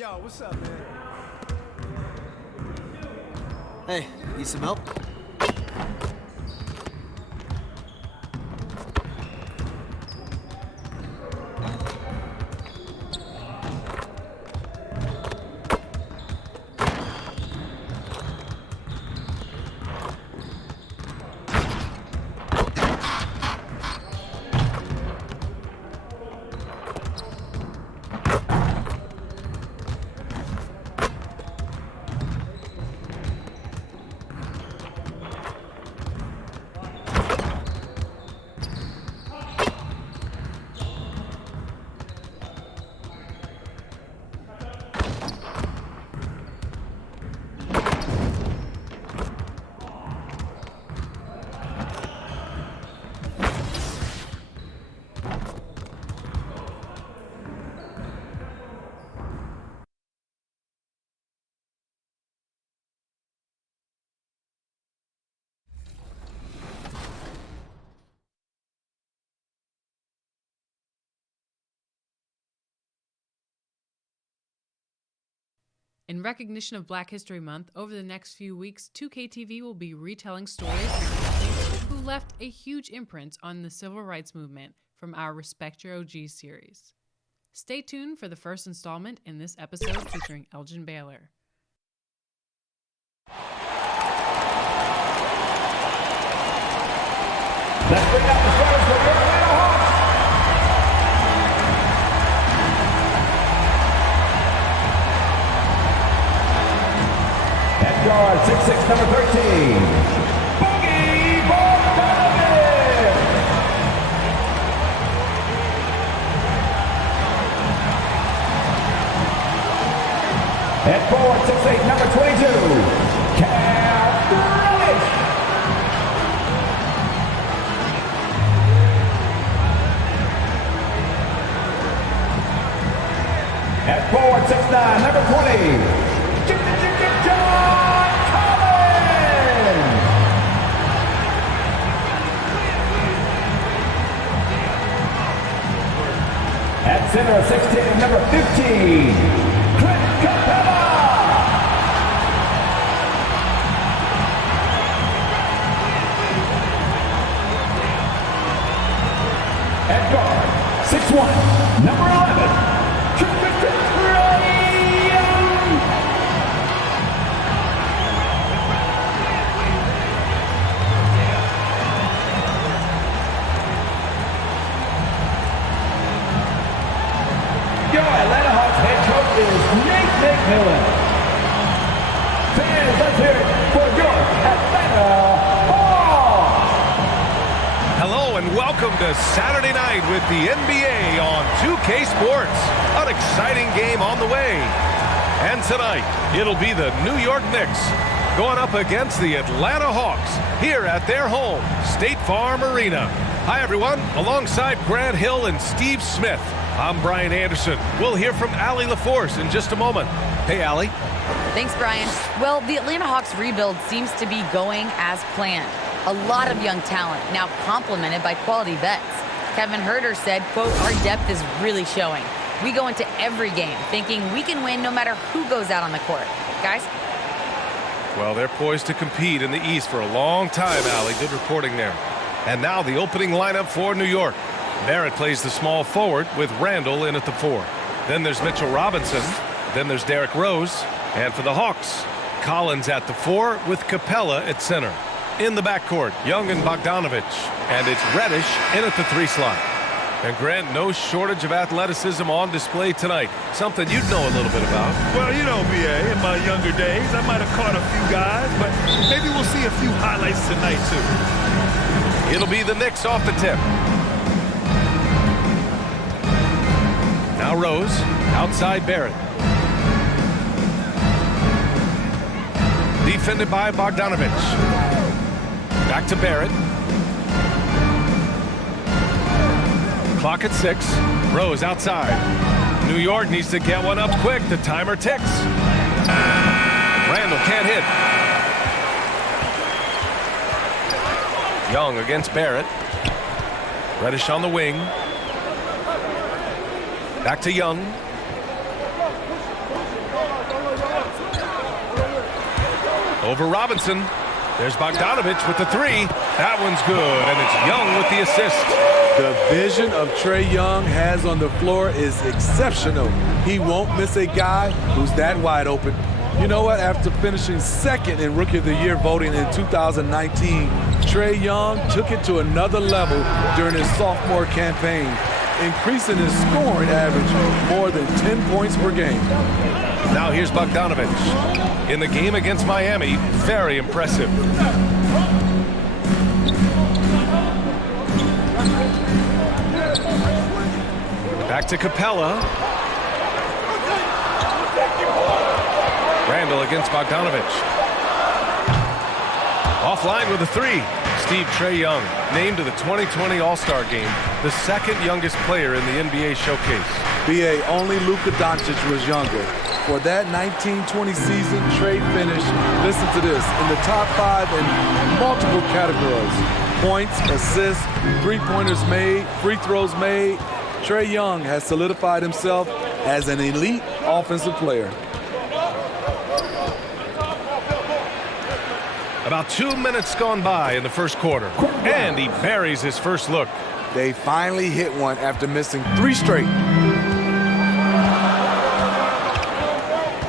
Yo, what's up, man? Hey, need some help? In recognition of Black History Month, over the next few weeks, 2KTV will be retelling stories from athletes who left a huge imprint on the civil rights movement from our Respect Your OG series. Stay tuned for the first installment in this episode featuring Elgin Baylor. Let's bring out the stars for the Atlanta Hawks. At guard, 6'6", number 13, Boogie Bogdanovic. At forward, 6'8", number 22, Cal Reddish. At forward, 6'9", number 20, John Collins. At center, 6'10", number 15, Clint Capella. At guard, 6'1", number 11, Your Atlanta Hawks head coach is Nate McMillan. Fans, let's hear it for your Atlanta Hawks. Hello and welcome to Saturday night with the NBA on 2K Sports. An exciting game on the way. And tonight, it'll be the New York Knicks going up against the Atlanta Hawks here at their home, State Farm Arena. Hi, everyone. Alongside Grant Hill and Steve Smith, I'm Brian Anderson. We'll hear from Allie LaForce in just a moment. Hey, Allie. Thanks, Brian. Well, the Atlanta Hawks rebuild seems to be going as planned. A lot of young talent, now complemented by quality vets. Kevin Huerter said, quote, "Our depth is really showing. We go into every game thinking we can win no matter who goes out on the court." Guys? Well, they're poised to compete in the East for a long time, Allie. Good reporting there. And now the opening lineup for New York. Barrett plays the small forward with Randall in at the 4. Then there's Mitchell Robinson. Then there's Derrick Rose. And for the Hawks, Collins at the 4 with Capella at center. In the backcourt, Young and Bogdanovic. And it's Reddish in at the 3 slot. And Grant, no shortage of athleticism on display tonight. Something you'd know a little bit about. Well, you know, BA, in my younger days, I might have caught a few guys, but maybe we'll see a few highlights tonight, too. It'll be the Knicks off the tip. Now Rose, outside Barrett. Defended by Bogdanovic. Back to Barrett. Clock at 6. Rose outside. New York needs to get one up quick. The timer ticks. Randall can't hit. Young against Barrett. Reddish on the wing. Back to Young. Over Robinson. There's Bogdanovich with the three. That one's good, and it's Young with the assist. The vision of Trae Young has on the floor is exceptional. He won't miss a guy who's that wide open. You know what? After finishing second in Rookie of the Year voting in 2019, Trae Young took it to another level during his sophomore campaign, increasing his scoring average more than 10 points per game. Now here's Bogdanovich. In the game against Miami, very impressive. Back to Capella. Randall against Bogdanovich. Offline with a three. Trae Young named to the 2020 All-Star Game, the second youngest player in the NBA showcase. BA, only Luka Doncic was younger. For that 1920 season, Trae finished, listen to this, in the top 5 in multiple categories. Points, assists, three-pointers made, free throws made. Trae Young has solidified himself as an elite offensive player. About 2 minutes gone by in the first quarter, and he buries his first look. They finally hit one after missing 3 straight.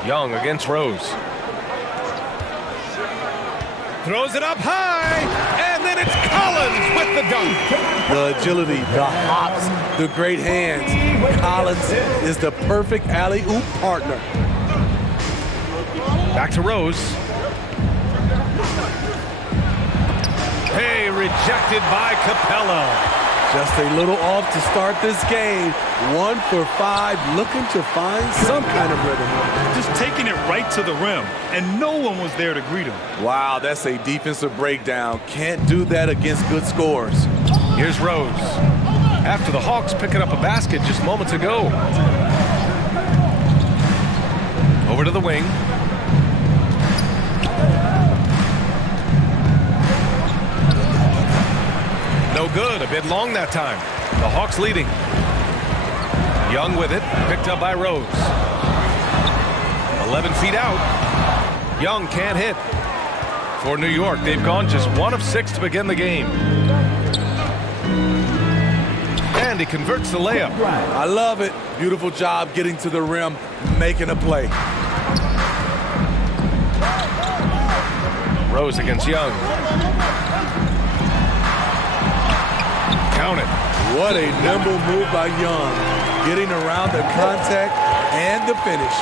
Young against Rose. Throws it up high, and then it's Collins with the dunk. The agility, the hops, the great hands. Collins is the perfect alley-oop partner. Back to Rose. Hey, rejected by Capella. Just a little off to start this game. 1 for 5, looking to find some kind of rhythm. Just taking it right to the rim, and no one was there to greet him. Wow, that's a defensive breakdown. Can't do that against good scores. Here's Rose. After the Hawks picking up a basket just moments ago. Over to the wing. No good, a bit long that time. The Hawks leading. Young with it, picked up by Rose. 11 feet out. Young can't hit. For New York, they've gone just 1 of 6 to begin the game. And he converts the layup. I love it. Beautiful job getting to the rim, making a play. Rose against Young. Count it. What a nimble move by Young, getting around the contact and the finish.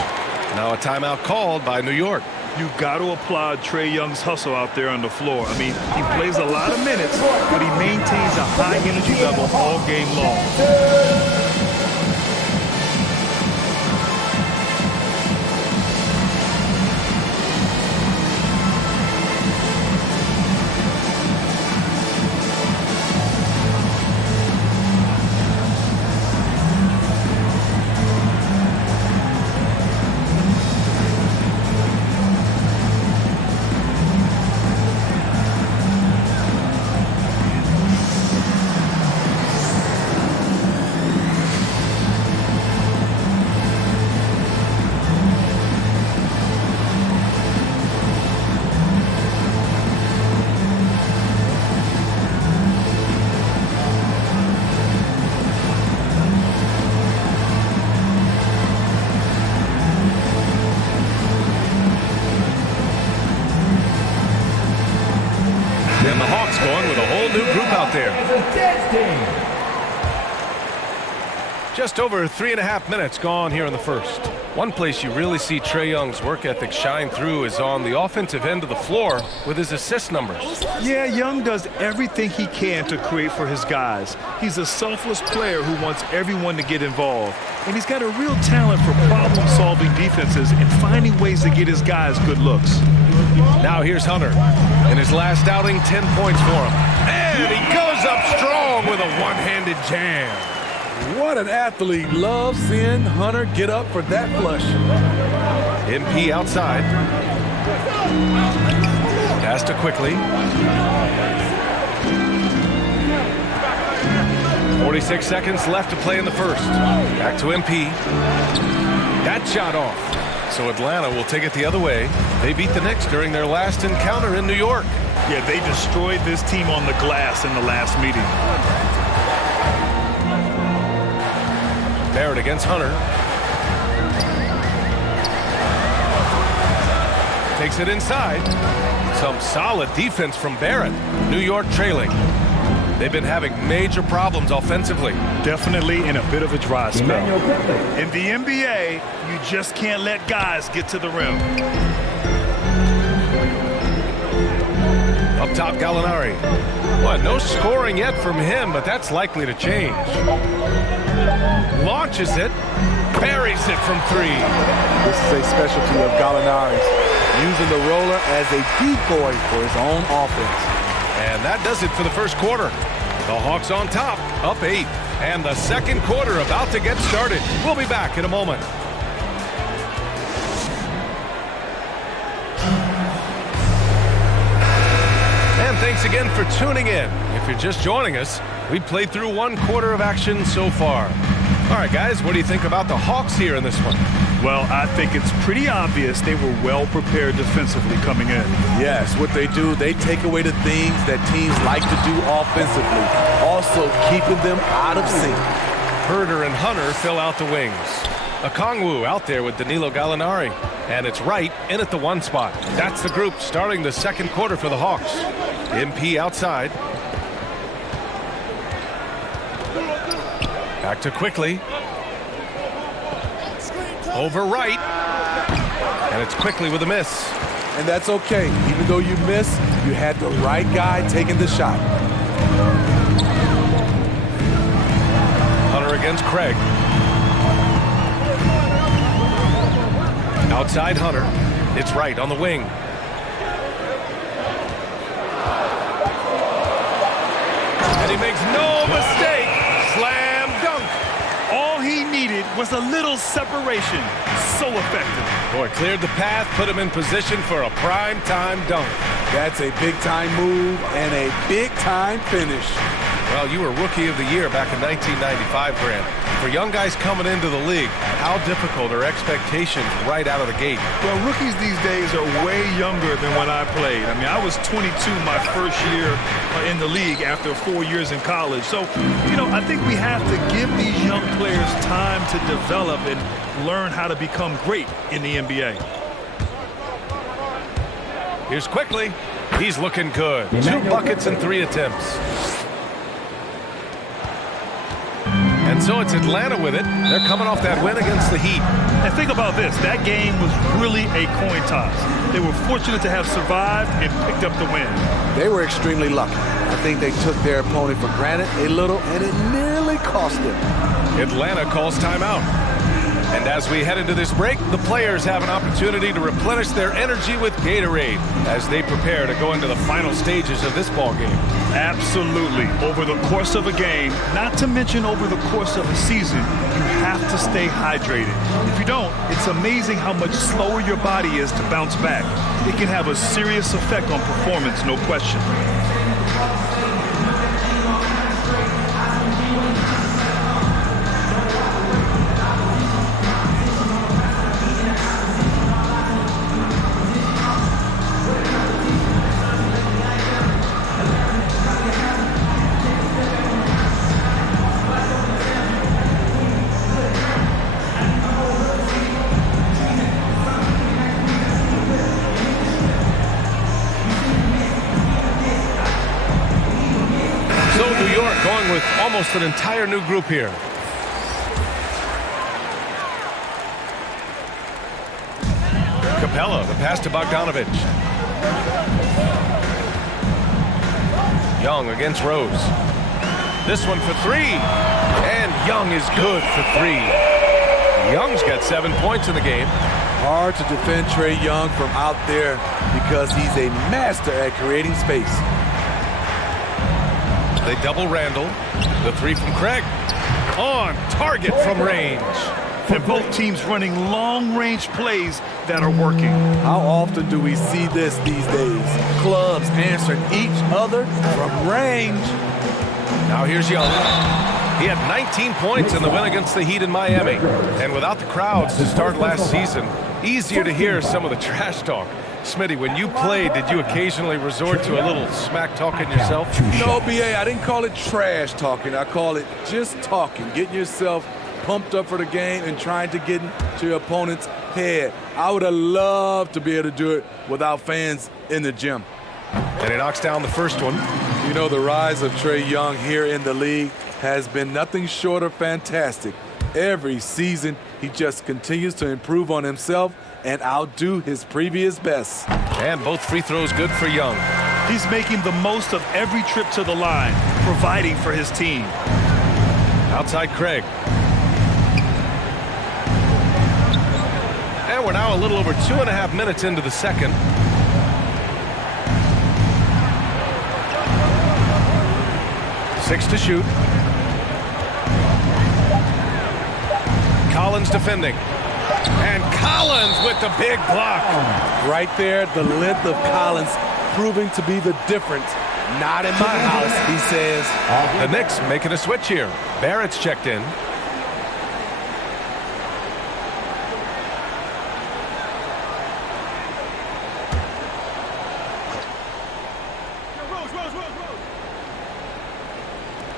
Now a timeout called by New York. You got to applaud Trae Young's hustle out there on the floor. I mean, he plays a lot of minutes, but he maintains a high energy level all game long. And the Hawks going with a whole new group out there. Just over 3.5 minutes gone here in the first. One place you really see Trae Young's work ethic shine through is on the offensive end of the floor with his assist numbers. Yeah, Young does everything he can to create for his guys. He's a selfless player who wants everyone to get involved. And he's got a real talent for problem-solving defenses and finding ways to get his guys good looks. Now here's Hunter. In his last outing, 10 points for him. And he goes up strong with a one-handed jam. What an athlete. Love seeing Hunter get up for that flush. MP outside. Pass to Quickly. 46 seconds left to play in the first. Back to MP. That shot off. So Atlanta will take it the other way. They beat the Knicks during their last encounter in New York. Yeah, they destroyed this team on the glass in the last meeting. Barrett against Hunter. Takes it inside. Some solid defense from Barrett. New York trailing. They've been having major problems offensively. Definitely in a bit of a dry spell. In the NBA, you just can't let guys get to the rim. Up top, Gallinari. Well, no scoring yet from him, but that's likely to change. Launches it. Buries it from three. This is a specialty of Gallinari's, using the roller as a decoy for his own offense. And that does it for the first quarter. The Hawks on top, up 8. And the second quarter about to get started. We'll be back in a moment. And thanks again for tuning in. If you're just joining us, we played through one quarter of action so far. All right, guys, what do you think about the Hawks here in this one? Well, I think it's pretty obvious they were well prepared defensively coming in. Yes, what they do, they take away the things that teams like to do offensively, also keeping them out of sync. Herder and Hunter fill out the wings. Okongwu out there with Danilo Gallinari. And it's Wright in at the 1 spot. That's the group starting the second quarter for the Hawks. MP outside. Back to Quickly. Over Wright. And it's Quickly with a miss. And that's okay. Even though you miss, you had the right guy taking the shot. Hunter against Craig. Outside Hunter. It's Wright on the wing. And he makes no mistake. Slam dunk. All he needed was a little separation. So effective. Boy, cleared the path, put him in position for a prime-time dunk. That's a big-time move and a big-time finish. Well, you were Rookie of the Year back in 1995, Grant. For young guys coming into the league, how difficult are expectations right out of the gate? Well, rookies these days are way younger than when I played. I mean, I was 22 my first year in the league after 4 years in college. So, you know, I think we have to give these young players time to develop and learn how to become great in the NBA. Here's Quickly. He's looking good. 2 buckets and 3 attempts. And so it's Atlanta with it. They're coming off that win against the Heat. And think about this. That game was really a coin toss. They were fortunate to have survived and picked up the win. They were extremely lucky. I think they took their opponent for granted a little, and it nearly cost them. Atlanta calls timeout. And as we head into this break, the players have an opportunity to replenish their energy with Gatorade as they prepare to go into the final stages of this ball game. Absolutely. Over the course of a game, not to mention over the course of a season, you have to stay hydrated. If you don't, it's amazing how much slower your body is to bounce back. It can have a serious effect on performance, no question. With almost an entire new group here. Capella, the pass to Bogdanovich. Young against Rose. This one for 3. And Young is good for 3. Young's got 7 points in the game. Hard to defend Trae Young from out there because he's a master at creating space. They double Randall. The 3 from Craig. On target from range. And both teams running long-range plays that are working. How often do we see this these days? Clubs answering each other from range. Now here's Young. He had 19 points in the win against the Heat in Miami. And without the crowds to start last season, Easier to hear some of the trash talk. Smitty, when you played, did you occasionally resort to a little smack talking yourself? No, BA, I didn't call it trash talking. I call it just talking, getting yourself pumped up for the game and trying to get into your opponent's head. I would have loved to be able to do it without fans in the gym. And he knocks down the first one. You know, the rise of Trae Young here in the league has been nothing short of fantastic. Every season, he just continues to improve on himself and outdo his previous best. And both free throws good for Young. He's making the most of every trip to the line, providing for his team. Outside Craig. And we're now a little over 2.5 minutes into the second. Six to shoot. Collins defending. And Collins with the big block. Right there, the length of Collins proving to be the difference. Not in my house, he says. The Knicks making a switch here. Barrett's checked in.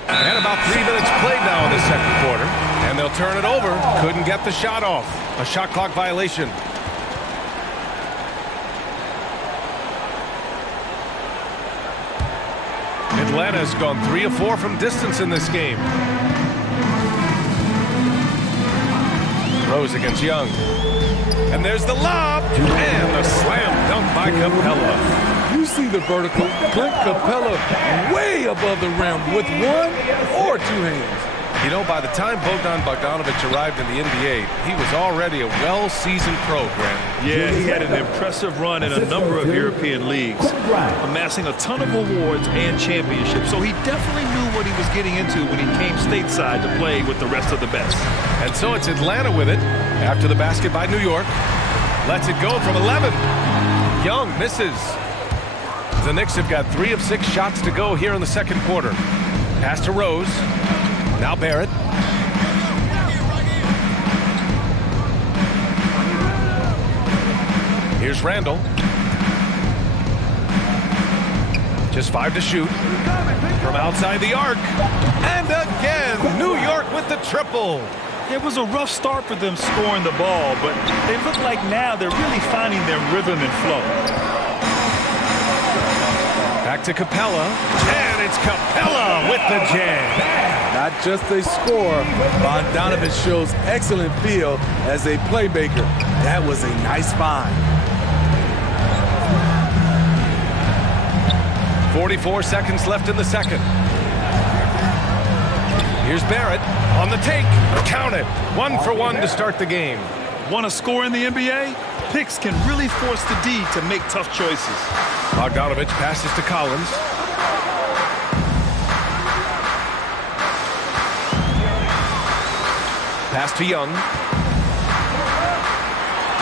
And about 3 minutes played now in the second quarter. And they'll turn it over. Couldn't get the shot off. A shot clock violation. Atlanta's gone 3 of 4 from distance in this game. Rose against Young. And there's the lob. And the slam dunk by Capella. You see the vertical. Clint Capella way above the rim with one or two hands. You know, by the time Bogdanovich arrived in the NBA, he was already a well-seasoned pro, Grant. Yeah, he had an impressive run in a number of European leagues, amassing a ton of awards and championships. So he definitely knew what he was getting into when he came stateside to play with the rest of the best. And so it's Atlanta with it after the basket by New York. Lets it go from 11. Young misses. The Knicks have got 3 of 6 shots to go here in the second quarter. Pass to Rose. Now Barrett. Here's Randall. Just 5 to shoot. From outside the arc. And again, New York with the triple. It was a rough start for them scoring the ball, but they look like now they're really finding their rhythm and flow. Back to Capella. And it's Capella with the jam. Not just a scorer, Bogdanovich shows excellent feel as a playmaker. That was a nice find. 44 seconds left in the second. Here's Barrett on the take. Count it. 1 for 1 to start the game. Want to score in the NBA? Picks can really force the D to make tough choices. Bogdanovich passes to Collins. Pass to Young.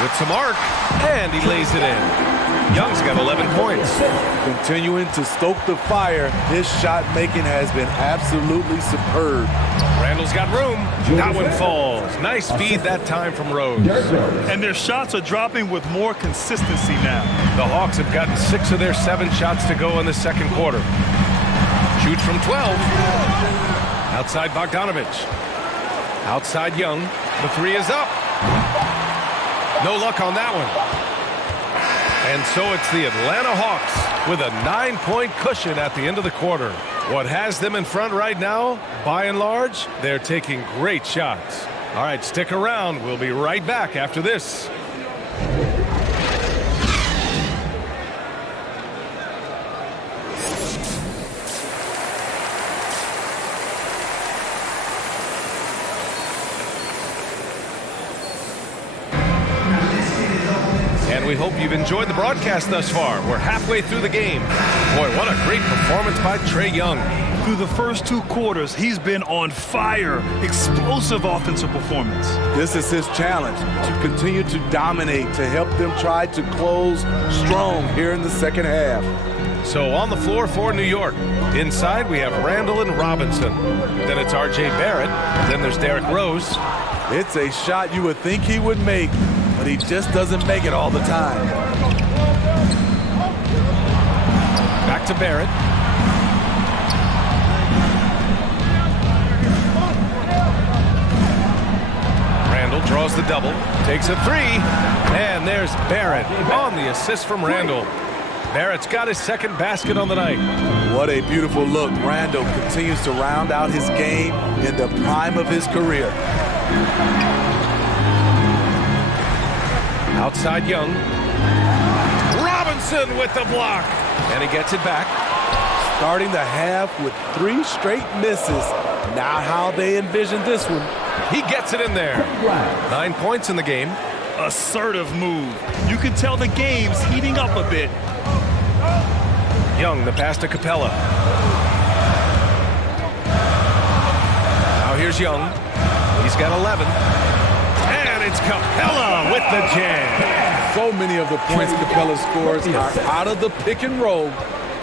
With some arc. And he lays it in. Young's got 11 points. Continuing to stoke the fire, his shot making has been absolutely superb. Randall's got room. That one falls. Nice feed that time from Rose. And their shots are dropping with more consistency now. The Hawks have gotten 6 of their 7 shots to go in the second quarter. Shoots from 12. Outside Bogdanovich. Outside Young. The 3 is up. No luck on that one. And so it's the Atlanta Hawks with a 9-point cushion at the end of the quarter. What has them in front right now, by and large, they're taking great shots. All right, stick around. We'll be right back after this. And we hope you've enjoyed the broadcast thus far. We're halfway through the game. Boy, what a great performance by Trae Young. Through the first 2 quarters, he's been on fire. Explosive offensive performance. This is his challenge, to continue to dominate, to help them try to close strong here in the second half. So on the floor for New York. Inside, we have Randall and Robinson. Then it's R.J. Barrett. Then there's Derrick Rose. It's a shot you would think he would make, but he just doesn't make it all the time. Back to Barrett. Randall draws the double, takes a three, and there's Barrett on the assist from Randall. Barrett's got his second basket on the night. What a beautiful look. Randall continues to round out his game in the prime of his career. Outside Young. Robinson with the block. And he gets it back. Starting the half with 3 straight misses. Not how they envisioned this one. He gets it in there. 9 points in the game. Assertive move. You can tell the game's heating up a bit. Young, the pass to Capella. Now here's Young. He's got 11. And it's Capella with the jam. So many of the points Capella scores are out of the pick and roll.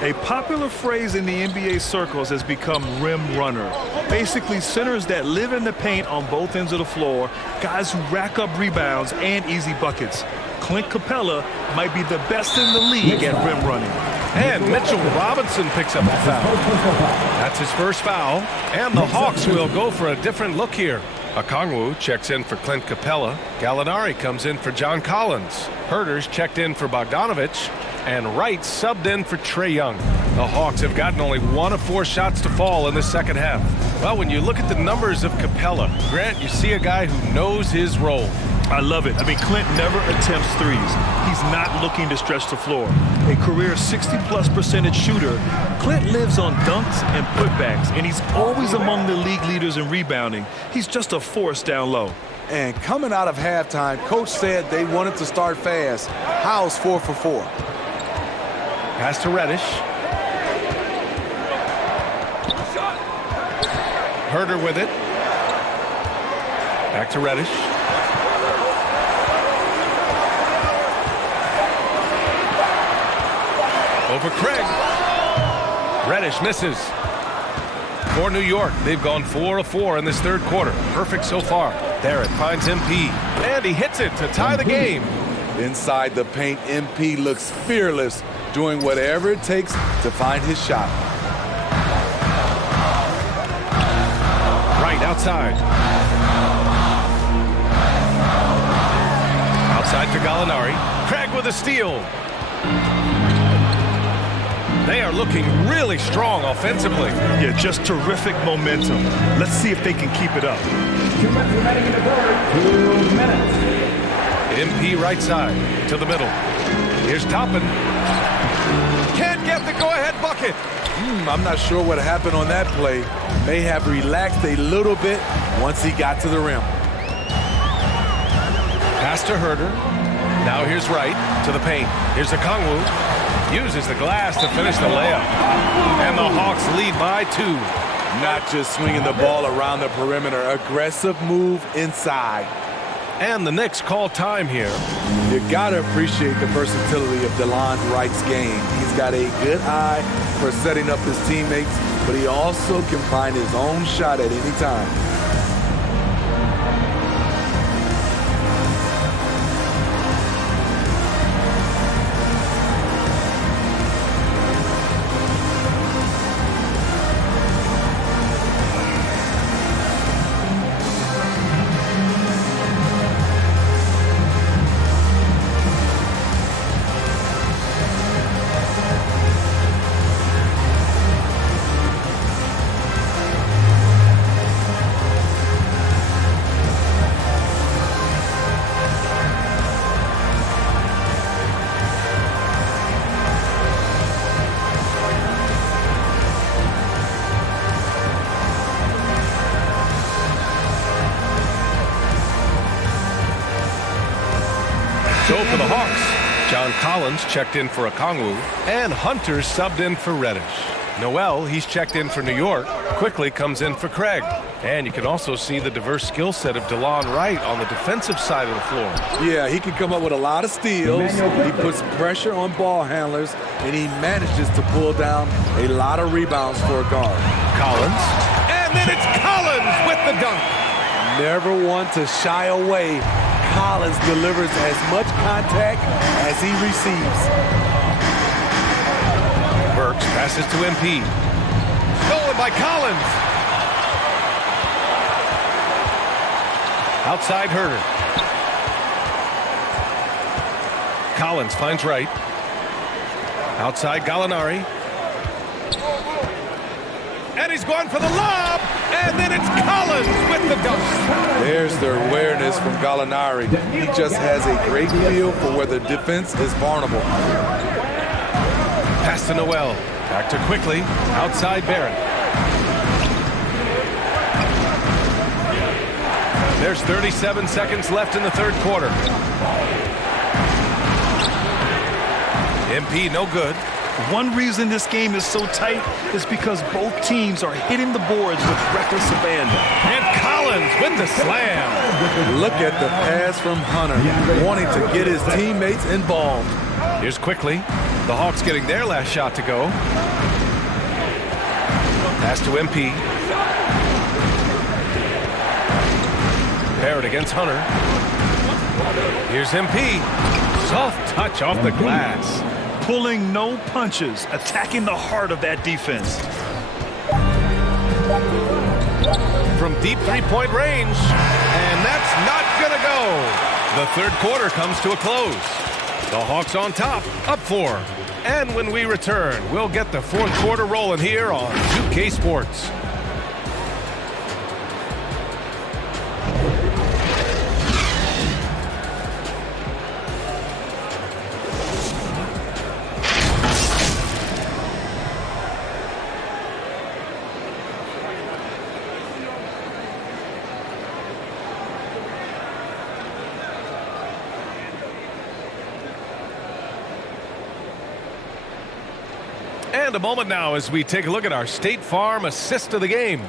A popular phrase in the NBA circles has become rim runner. Basically, centers that live in the paint on both ends of the floor, guys who rack up rebounds and easy buckets. Clint Capella might be the best in the league at rim running. And Mitchell Robinson picks up the foul. That's his first foul. And the Hawks will go for a different look here. Okongwu checks in for Clint Capella. Gallinari comes in for John Collins. Herter's checked in for Bogdanovich. And Wright subbed in for Trae Young. The Hawks have gotten only 1 of 4 shots to fall in the second half. Well, when you look at the numbers of Capella, Grant, you see a guy who knows his role. I love it. I mean, Clint never attempts threes. He's not looking to stretch the floor. A career 60+% shooter, Clint lives on dunks and putbacks, and he's always among the league leaders in rebounding. He's just a force down low. And coming out of halftime, Coach said they wanted to start fast. How's 4 for 4? Pass to Reddish. Herter with it. Back to Reddish. Over Craig. Reddish misses. For New York, they've gone 4 of 4 in this third quarter. Perfect so far. Barrett finds MP. And he hits it to tie the game. Inside the paint, MP looks fearless, doing whatever it takes to find his shot. Right outside. Outside for Gallinari. Craig with a steal. They are looking really strong offensively. Yeah, just terrific momentum. Let's see if they can keep it up. 2 minutes remaining in the quarter. 2 minutes. MP right side to the middle. Here's Toppin. Can't get the go-ahead bucket. I'm not sure what happened on that play. May have relaxed a little bit once he got to the rim. Pass to Herter. Now here's Wright to the paint. Here's Okongwu. Uses the glass to finish the layup. And the Hawks lead by 2. Not just swinging the ball around the perimeter. Aggressive move inside. And the Knicks call time here. You gotta appreciate the versatility of DeLon Wright's game. He's got a good eye for setting up his teammates, but he also can find his own shot at any time. So for the Hawks, John Collins checked in for Okongwu, and Hunter subbed in for Reddish. Noel, he's checked in for New York, quickly comes in for Craig. And you can also see the diverse skill set of DeLon Wright on the defensive side of the floor. Yeah, he can come up with a lot of steals. He puts pressure on ball handlers, and he manages to pull down a lot of rebounds for a guard. Collins, and then it's Collins with the dunk. Never one to shy away. Collins delivers as much contact as he receives. Burks passes to MP. Stolen by Collins. Outside Herder. Collins finds right. Outside Gallinari. And he's going for the lob. And then it's Collins with the dunk. There's the awareness from Gallinari. He just has a great feel for where the defense is vulnerable. Pass to Noel. Back to Quickly. Outside Barrett. There's 37 seconds left in the third quarter. MP no good. One reason this game is so tight is because both teams are hitting the boards with reckless abandon. And Collins with the slam. Look at the pass from Hunter, wanting to get his teammates involved. Here's Quickly. The Hawks getting their last shot to go. Pass to MP. Barrett against Hunter. Here's MP. Soft touch off the glass. Pulling no punches, attacking the heart of that defense. From deep three-point range. And that's not going to go. The third quarter comes to a close. The Hawks on top, up 4. And when we return, we'll get the fourth quarter rolling here on 2K Sports. And a moment now as we take a look at our State Farm assist of the game.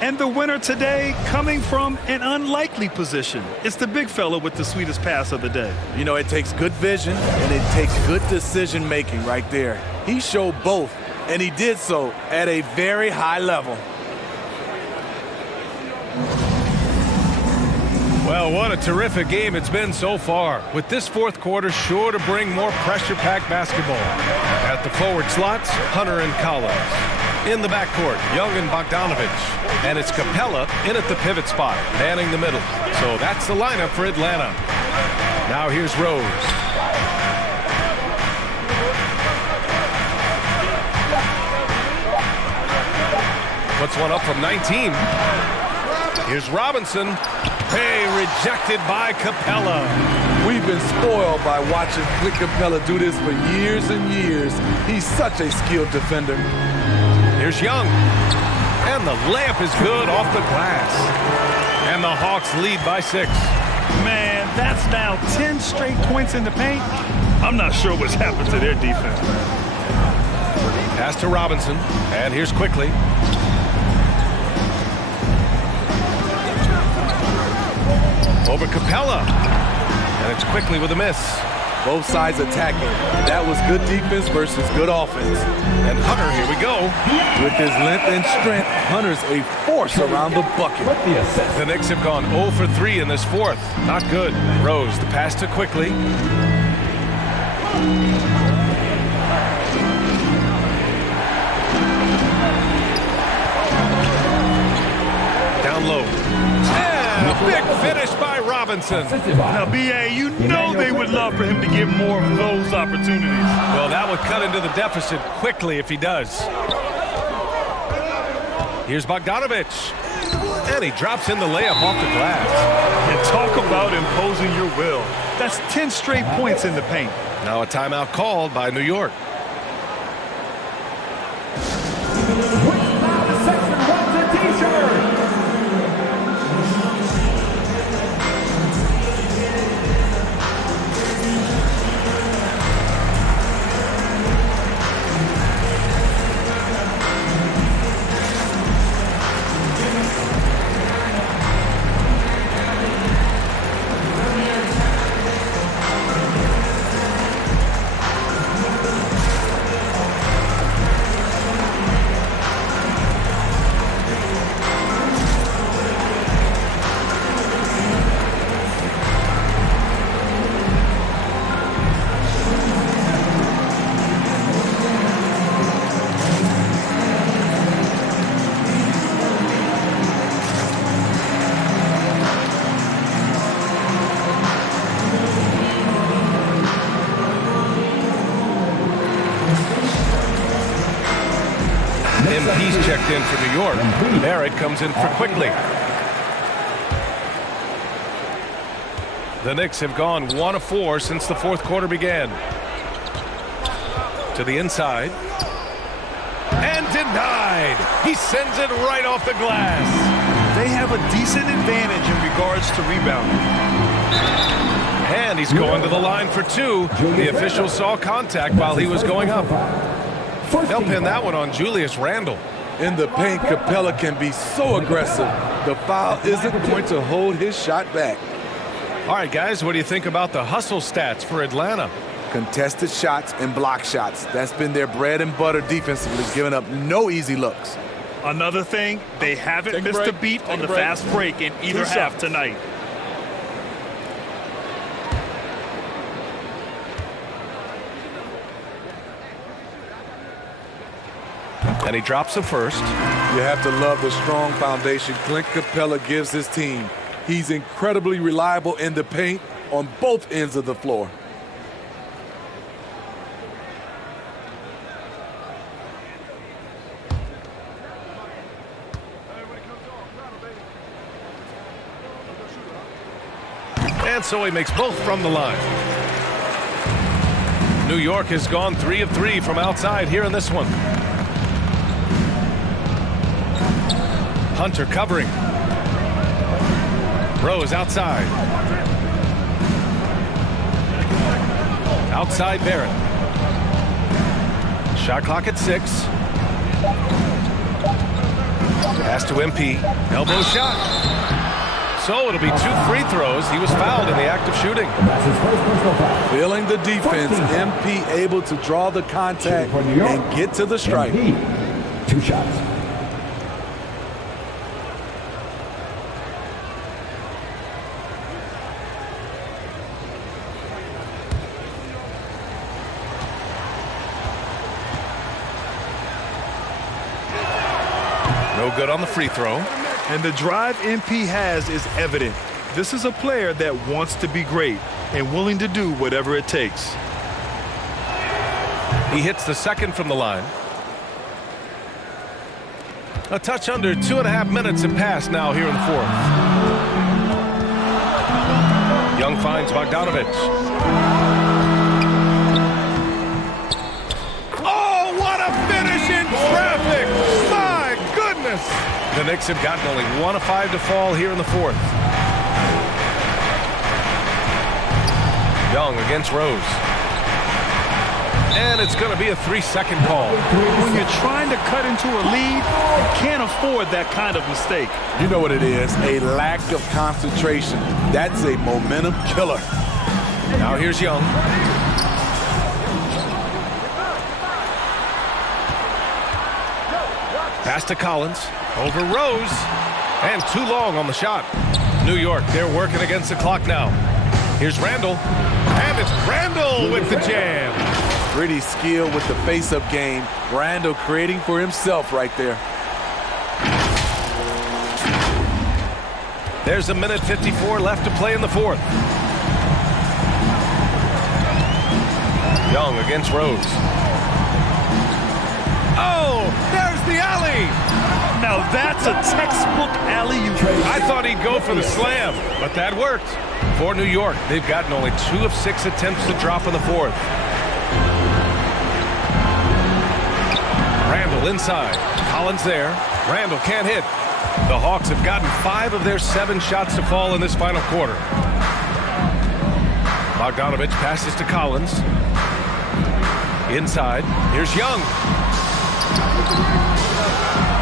And the winner today coming from an unlikely position. It's the big fella with the sweetest pass of the day. You know, it takes good vision and it takes good decision making right there. He showed both, and he did so at a very high level. Well, what a terrific game it's been so far, with this fourth quarter sure to bring more pressure-packed basketball. At the forward slots, Hunter and Collins. In the backcourt, Young and Bogdanovich. And it's Capella in at the pivot spot, manning the middle. So that's the lineup for Atlanta. Now here's Rose. Puts one up from 19. Here's Robinson. Hey, rejected by Capella. We've been spoiled by watching Clint Capella do this for years and years. He's such a skilled defender. Here's Young. And the layup is good off the glass. And the Hawks lead by 6. Man, that's now 10 straight points in the paint. I'm not sure what's happened to their defense. Pass to Robinson. And here's Quickly. Over Capella. And it's Quickly with a miss. Both sides attacking. That was good defense versus good offense. And Hunter, here we go. With his length and strength, Hunter's a force around the bucket. The Knicks have gone 0 for 3 in this fourth. Not good. Rose, the pass to Quickly. Down low. And a big finish by Robinson. Now, B.A., you know they would love for him to get more of those opportunities. Well, that would cut into the deficit quickly if he does. Here's Bogdanovich. And he drops in the layup off the glass. And talk about imposing your will. That's 10 straight points in the paint. Now a timeout called by New York. MP's checked in for New York. Barrett comes in for Quickly. The Knicks have gone 1 of 4 since the fourth quarter began. To the inside. And denied. He sends it right off the glass. They have a decent advantage in regards to rebounding. And he's going to the line for 2. The official saw contact while he was going up. They'll pin that one on Julius Randle. In the paint, Capella can be so aggressive. The foul isn't going to hold his shot back. All right, guys, what do you think about the hustle stats for Atlanta? Contested shots and block shots. That's been their bread and butter defensively, giving up no easy looks. Another thing, they haven't missed a beat on the fast break in either half tonight. And he drops the first. You have to love the strong foundation Clint Capella gives his team. He's incredibly reliable in the paint on both ends of the floor. And so he makes both from the line. New York has gone 3 of 3 from outside here in this one. Hunter covering. Rose outside. Outside Barrett. Shot clock at 6. Pass to MP. Elbow shot. So it'll be 2 free throws. He was fouled in the act of shooting. Feeling the defense, MP able to draw the contact and get to the stripe. 2 shots. No good on the free throw. And the drive MP has is evident. This is a player that wants to be great and willing to do whatever it takes. He hits the second from the line. A touch under 2.5 minutes have passed now here in the fourth. Young finds Bogdanovich. Oh, what a finish in traffic! My goodness! The Knicks have gotten only 1 of 5 to fall here in the fourth. Young against Rose. And it's going to be a 3-second call. When you're trying to cut into a lead, you can't afford that kind of mistake. You know what it is, a lack of concentration. That's a momentum killer. Now here's Young. Pass to Collins. Over Rose. And too long on the shot. New York, they're working against the clock now. Here's Randle. And it's Randle with the jam. Pretty skill with the face-up game. Randle creating for himself right there. There's 1:54 left to play in the fourth. Young against Rose. Oh, there's the alley. Now that's a textbook alley-oop. I thought he'd go for the slam, but that worked. For New York, they've gotten only 2 of 6 attempts to drop in the fourth. Randle inside. Collins there. Randle can't hit. The Hawks have gotten 5 of their 7 shots to fall in this final quarter. Bogdanovich passes to Collins. Inside. Here's Young.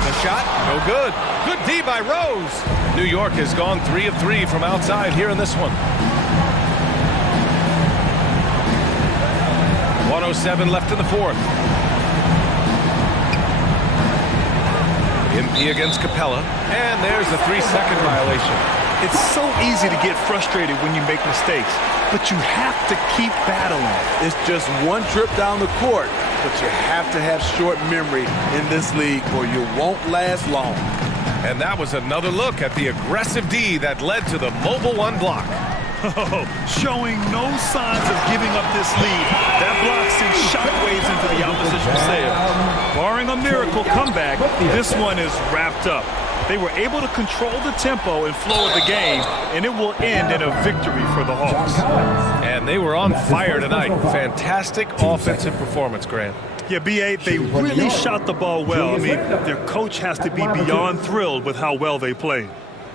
The shot, no good. Good D by Rose. New York has gone 3 of 3 from outside here in this one. 1:07 left in the fourth. MP against Capella, and there's a 3-second violation. It's so easy to get frustrated when you make mistakes, but you have to keep battling. It's just one trip down the court, but you have to have short memory in this league or you won't last long. And that was another look at the aggressive D that led to the mobile 1 block. Showing no signs of giving up this lead. That block sends shockwaves into the opposition sail. Barring barring a miracle comeback, this one is wrapped up. They were able to control the tempo and flow of the game, and it will end in a victory for the Hawks. And they were on fire tonight. Fantastic offensive performance, Grant. Yeah, B.A., they really shot the ball well. I mean, their coach has to be beyond thrilled with how well they played.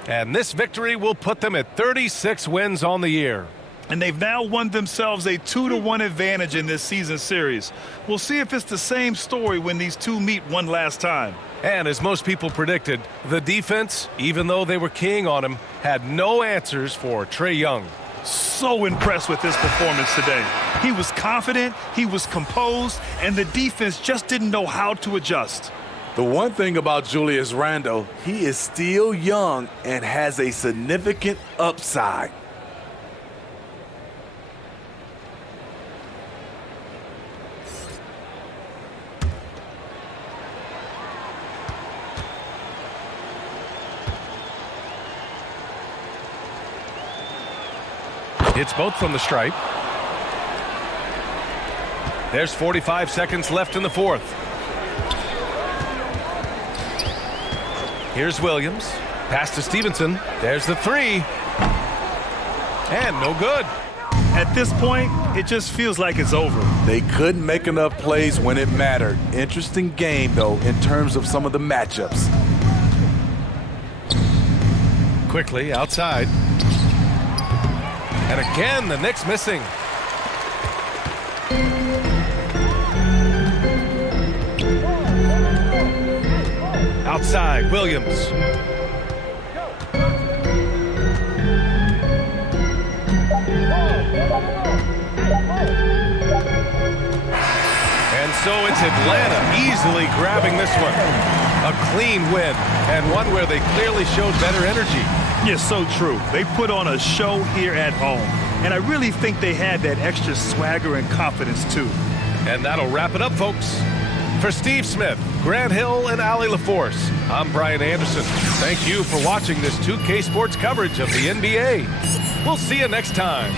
And this victory will put them at 36 wins on the year. And they've now won themselves a 2-1 advantage in this season series. We'll see if it's the same story when these two meet one last time. And as most people predicted, the defense, even though they were keying on him, had no answers for Trae Young. So impressed with his performance today. He was confident, he was composed, and the defense just didn't know how to adjust. The one thing about Julius Randle, he is still young and has a significant upside. Hits both from the stripe. There's 45 seconds left in the fourth. Here's Williams. Pass to Stevenson. There's the three. And no good. At this point, it just feels like it's over. They couldn't make enough plays when it mattered. Interesting game, though, in terms of some of the matchups. Quickly outside. And again, the Knicks missing. Outside, Williams. And so it's Atlanta easily grabbing this one. A clean win, and one where they clearly showed better energy. Yeah, so true. They put on a show here at home, and I really think they had that extra swagger and confidence, too. And that'll wrap it up, folks. For Steve Smith, Grant Hill, and Allie LaForce, I'm Brian Anderson. Thank you for watching this 2K Sports coverage of the NBA. We'll see you next time.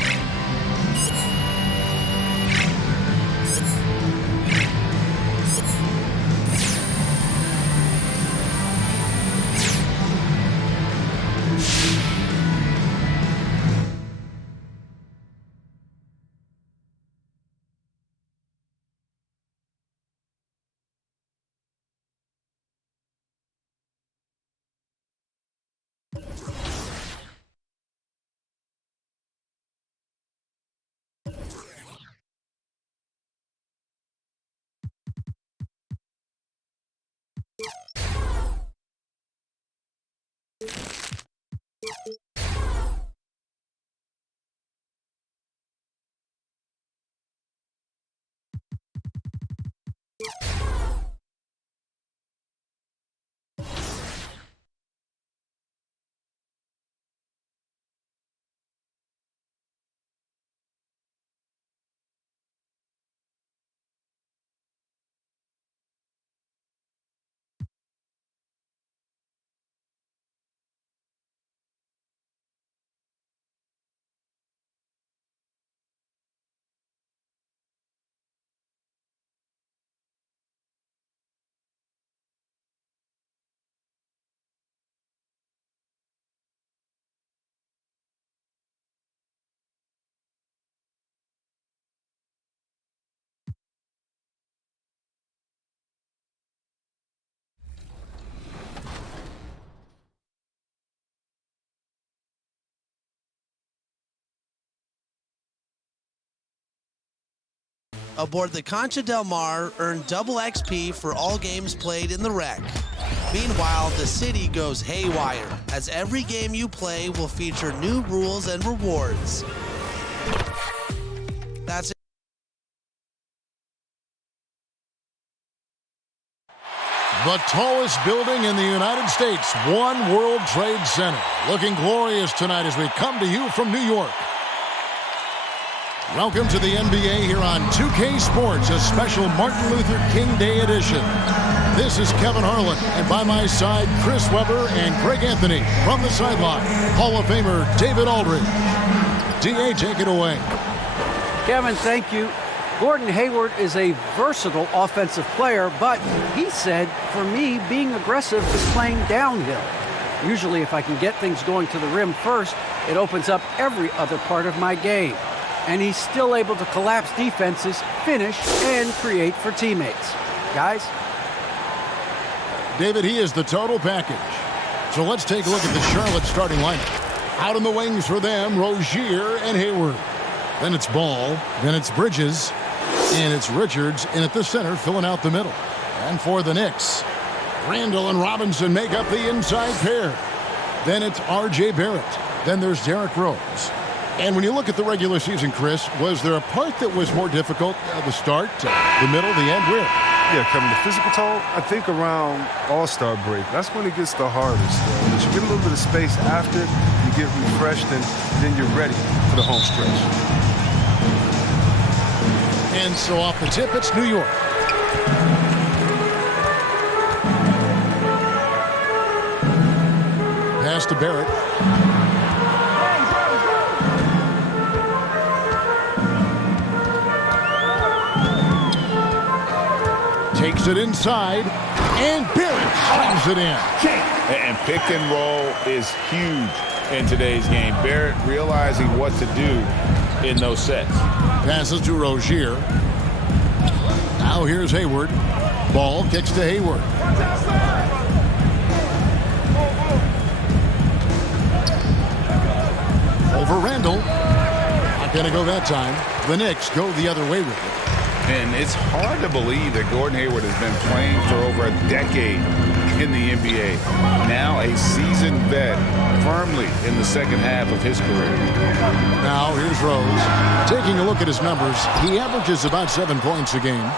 Aboard the Concha Del Mar earned double XP for all games played in the wreck. Meanwhile, the city goes haywire, as every game you play will feature new rules and rewards. That's it. The tallest building in the United States, One World Trade Center. Looking glorious tonight as we come to you from New York. Welcome to the NBA here on 2K Sports, a special Martin Luther King Day edition. This is Kevin Harlan, and by my side, Chris Webber and Greg Anthony. From the sideline, Hall of Famer David Aldridge. D.A., take it away. Kevin, thank you. Gordon Hayward is a versatile offensive player, but he said, for me, being aggressive is playing downhill. Usually if I can get things going to the rim first, it opens up every other part of my game. And he's still able to collapse defenses, finish, and create for teammates. Guys? David, he is the total package. So let's take a look at the Charlotte starting lineup. Out in the wings for them, Rozier and Hayward. Then it's Ball, then it's Bridges, and it's Richards in at the center, filling out the middle. And for the Knicks, Randall and Robinson make up the inside pair. Then it's R.J. Barrett. Then there's Derrick Rose. And when you look at the regular season, Chris, was there a part that was more difficult? The start, the middle, the end, where? Yeah, Kevin, the physical toll, I think around All-Star break. That's when it gets the hardest. But you get a little bit of space after, you get refreshed, and then you're ready for the home stretch. And so off the tip, it's New York. Pass to Barrett. Takes it inside, and Barrett slams it in. And pick and roll is huge in today's game. Barrett realizing what to do in those sets. Passes to Rozier. Now here's Hayward. Ball kicks to Hayward. Over Randall. Not going to go that time. The Knicks go the other way with it. And it's hard to believe that Gordon Hayward has been playing for over a decade in the NBA. Now a seasoned vet, firmly in the second half of his career. Now here's Rose. Taking a look at his numbers, he averages about 7 points a game.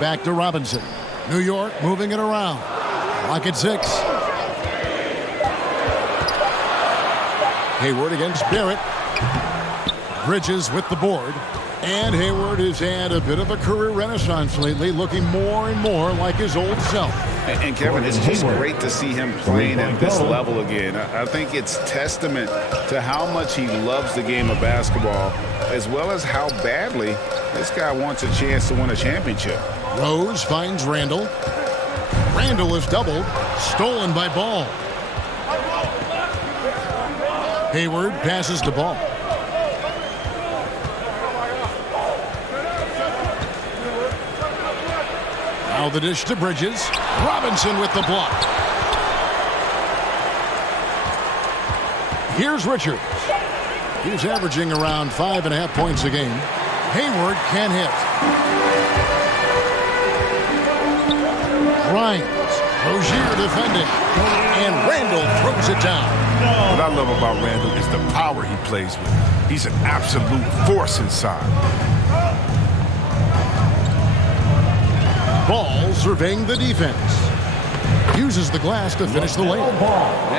Back to Robinson. New York moving it around. Clock at 6. Hayward against Barrett. Bridges with the board. And Hayward has had a bit of a career renaissance lately, looking more and more like his old self. And Kevin, it's just great to see him playing at this level again. I think it's testament to how much he loves the game of basketball, as well as how badly this guy wants a chance to win a championship. Rose finds Randall. Randall is doubled, stolen by Ball. Hayward passes the ball. Now the dish to Bridges. Robinson with the block. Here's Richards. He's averaging around 5.5 points a game. Hayward can hit. Grimes. Rozier defending. And Randall throws it down. What I love about Randall is the power he plays with. He's an absolute force inside. Ball surveying the defense. Uses the glass to finish the layup.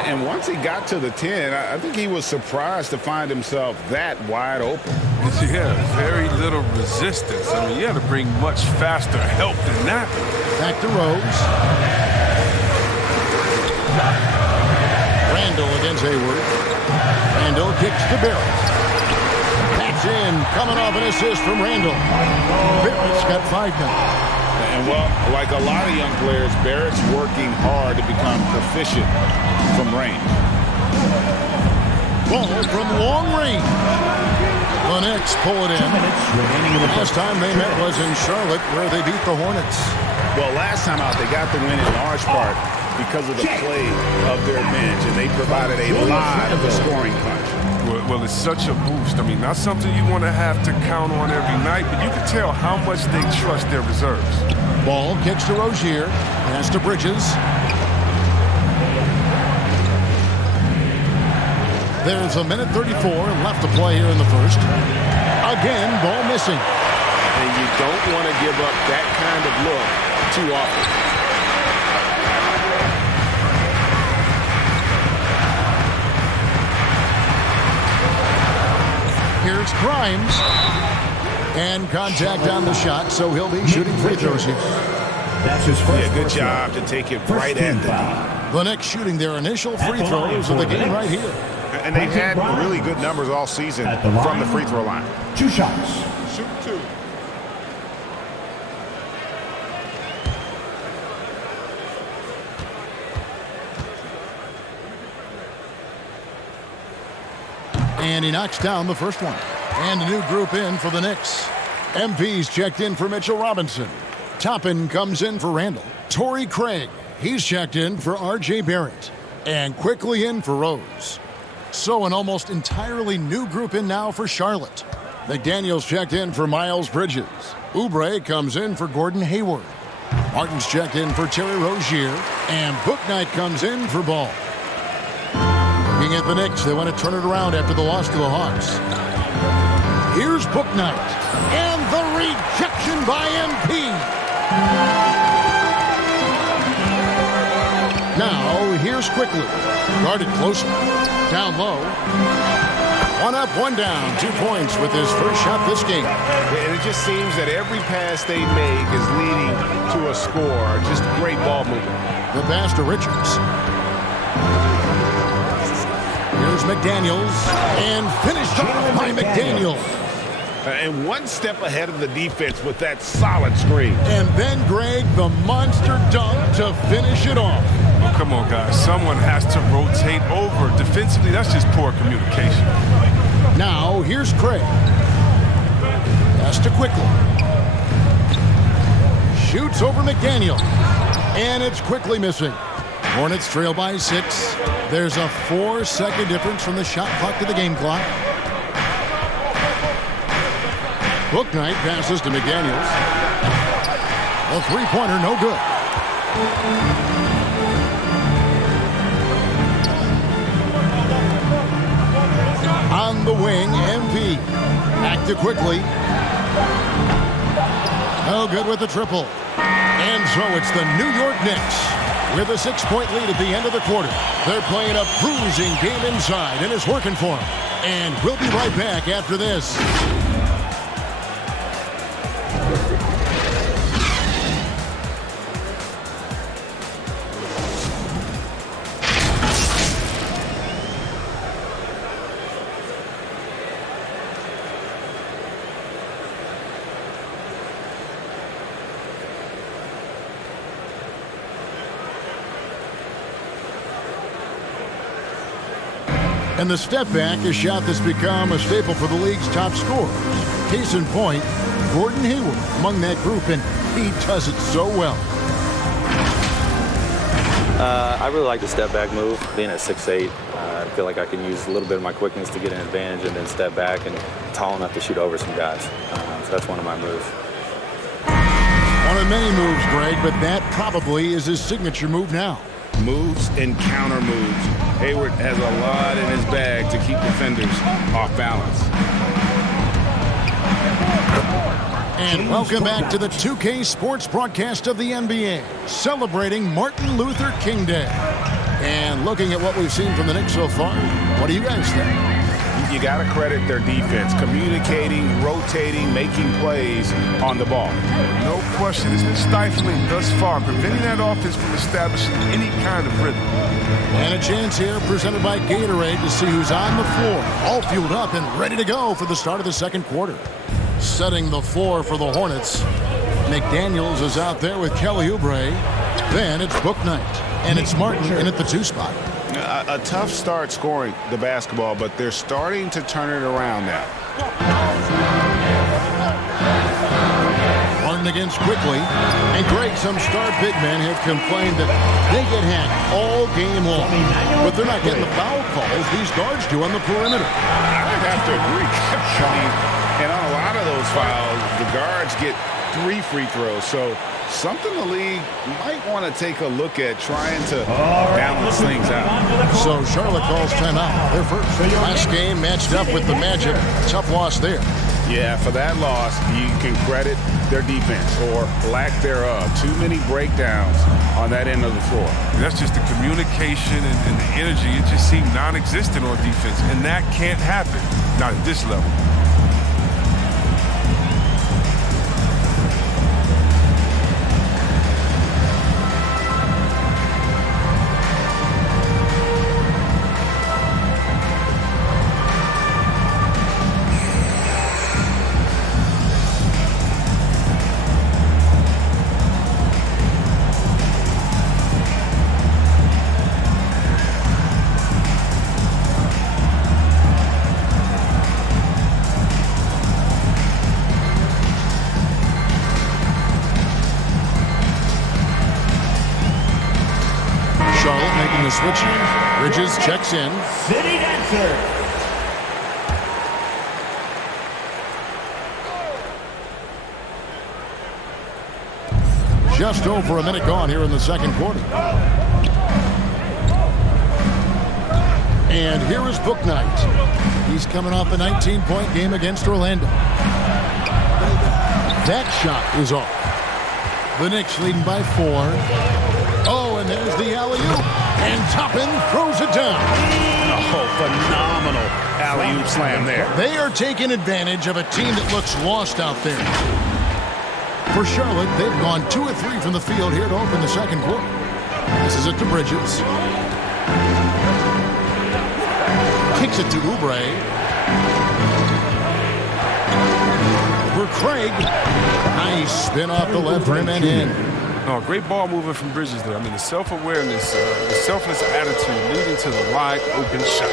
And once he got to the 10, I think he was surprised to find himself that wide open. Yeah, very little resistance. I mean, you had to bring much faster help than that. Back to Rose. Randall against Hayward. Randall kicks to Barrett. That's in, coming off an assist from Randall. Barrett's got 5 now. And, well, like a lot of young players, Barrett's working hard to become proficient from range. Ball from long range. The Knicks pull it in. The last time they met was in Charlotte, where they beat the Hornets. Well, last time out, they got the win in large part because of the play of their bench, and they provided a lot of the scoring punch. Well, it's such a boost. I mean, not something you want to have to count on every night, but you can tell how much they trust their reserves. Ball kicks to Rozier. Pass to Bridges. There's a minute 34 left to play here in the first. Again, ball missing. And you don't want to give up that kind of look too often. Here's Grimes. And contact on the shot, so he'll be shooting free throws here. That's his first. Yeah, good job to take it right at the D. The Knicks shooting their initial free throws of the game right here. And they've had really good numbers all season from the free throw line. 2 shots. Shoot 2. And he knocks down the first one. And a new group in for the Knicks. MP's checked in for Mitchell Robinson. Toppin comes in for Randall. Torrey Craig, he's checked in for R.J. Barrett. And quickly in for Rose. So an almost entirely new group in now for Charlotte. McDaniels checked in for Miles Bridges. Oubre comes in for Gordon Hayward. Martin's checked in for Terry Rozier. And Bouknight comes in for Ball. Looking at the Knicks, they want to turn it around after the loss to the Hawks. Here's Bouknight. And the rejection by MP. Now, here's Quickly. Guarded closer. Down low. 1 up, 1 down. 2 points with his first shot this game. And it just seems that every pass they make is leading to a score. Just great ball movement. The pass to Richards. Here's McDaniels. And finished off by McDaniels. And 1 step ahead of the defense with that solid screen. And then Greg, the monster dunk to finish it off. Oh, come on, guys. Someone has to rotate over. Defensively, that's just poor communication. Now, here's Craig. Pass to Quickly. Shoots over McDaniel. And it's Quickly missing. Hornets trail by 6. There's a 4-second difference from the shot clock to the game clock. Bouknight passes to McDaniels. A 3-pointer, no good. On the wing, MP. Back to Quickly. No good with the triple. And so it's the New York Knicks with a 6-point lead at the end of the quarter. They're playing a bruising game inside, and it's working for them. And we'll be right back after this. And the step back, a shot that's become a staple for the league's top scorers. Case in point, Gordon Hayward among that group, and he does it so well. I really like the step back move. Being at 6'8", I feel like I can use a little bit of my quickness to get an advantage and then step back and tall enough to shoot over some guys. So that's one of my moves. One of many moves, Greg, but that probably is his signature move now. Moves and counter moves. Hayward has a lot in his bag to keep defenders off balance. And welcome back to the 2K Sports broadcast of the NBA, celebrating Martin Luther King Day. And looking at what we've seen from the Knicks so far, what do you guys think? You got to credit their defense, communicating, rotating, making plays on the ball. No question. It's been stifling thus far, preventing that offense from establishing any kind of rhythm. And a chance here presented by Gatorade to see who's on the floor, all fueled up and ready to go for the start of the second quarter. Setting the floor for the Hornets, McDaniels is out there with Kelly Oubre. Then it's Bouknight, and it's Martin in at the 2 spot. A tough start scoring the basketball, but they're starting to turn it around now. Martin against Quickly. And Greg, some star big men have complained that they get hacked all game long. But they're not getting the foul calls these guards do on the perimeter. I'd have to agree. And on a lot of those fouls, the guards get 3 free throws. So something the league might want to take a look at, trying to balance things out. So Charlotte calls timeout. Their first. Last game matched up with the Magic. Tough loss there. Yeah, for that loss, you can credit their defense or lack thereof. Too many breakdowns on that end of the floor. That's just the communication and the energy. It just seemed non-existent on defense, and that can't happen, not at this level. Charlotte making the switch. Bridges checks in. City Dancer. Just over a minute gone here in the second quarter. And here is Book Knight. He's coming off a 19-point game against Orlando. That shot is off. The Knicks leading by 4. Oh, and there's the alley-oop. And Toppin throws it down. Oh, phenomenal alley-oop slam there. They are taking advantage of a team that looks lost out there. For Charlotte, they've gone 2 of 3 from the field here to open the second quarter. Passes it to Bridges. Kicks it to Oubre. For Craig. Nice spin off the left rim and in. No, great ball movement from Bridges there. I mean, the self-awareness, the selfless attitude leading to the wide open shot.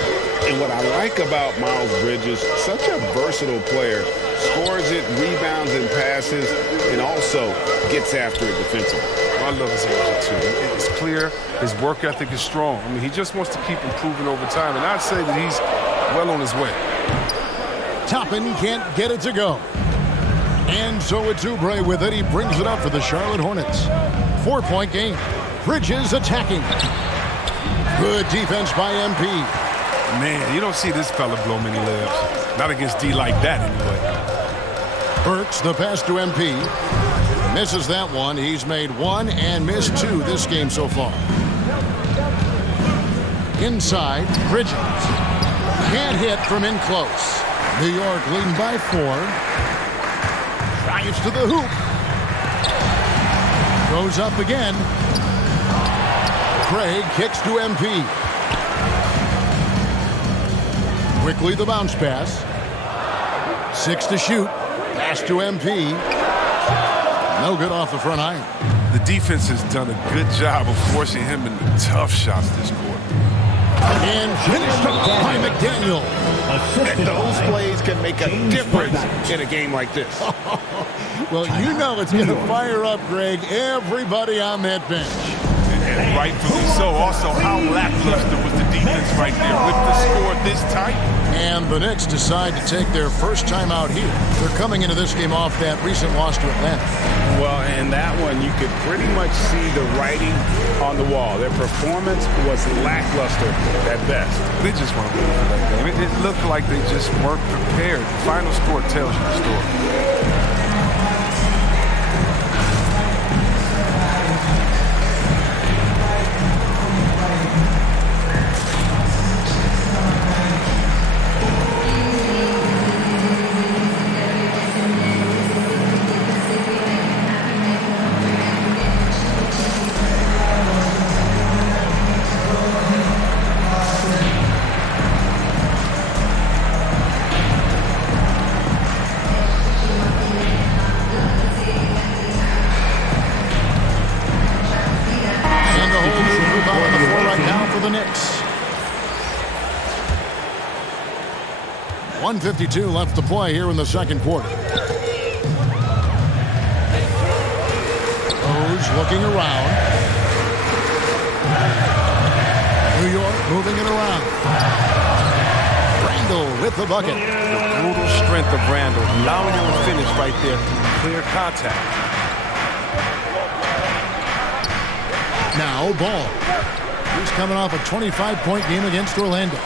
And what I like about Miles Bridges, such a versatile player, scores it, rebounds and passes, and also gets after it defensively. I love his energy too. It's clear, his work ethic is strong. I mean, he just wants to keep improving over time, and I'd say that he's well on his way. Toppin can't get it to go. And so it's Oubre with it. He brings it up for the Charlotte Hornets. 4-point game. Bridges attacking. Good defense by MP. Man, you don't see this fella blow many layups. Not against D like that, anyway. Burks, the pass to MP. Misses that one. He's made 1 and missed 2 this game so far. Inside, Bridges. Can't hit from in close. New York leading by 4. Drives to the hoop. Goes up again. Craig kicks to MP. Quickly the bounce pass. 6 to shoot. Pass to MP. No good off the front iron. The defense has done a good job of forcing him into tough shots this quarter. And finished off by McDaniel. And those plays can make a difference in a game like this. Well, you know it's going to fire up, Greg, everybody on that bench. And rightfully so. Also, how lackluster was the defense right there with the score this tight. And the Knicks decide to take their first time out here. They're coming into this game off that recent loss to Atlanta. Well, in that one, you could pretty much see the writing on the wall. Their performance was lackluster at best. They just weren't ready for that game. It looked like they just weren't prepared. The final score tells you the story. The Knicks. 1:52 left to play here in the second quarter. Rose looking around. New York moving it around. Randall with the bucket. The brutal strength of Randall, allowing him to finish right there. Clear contact. Now Ball. He's coming off a 25-point game against Orlando.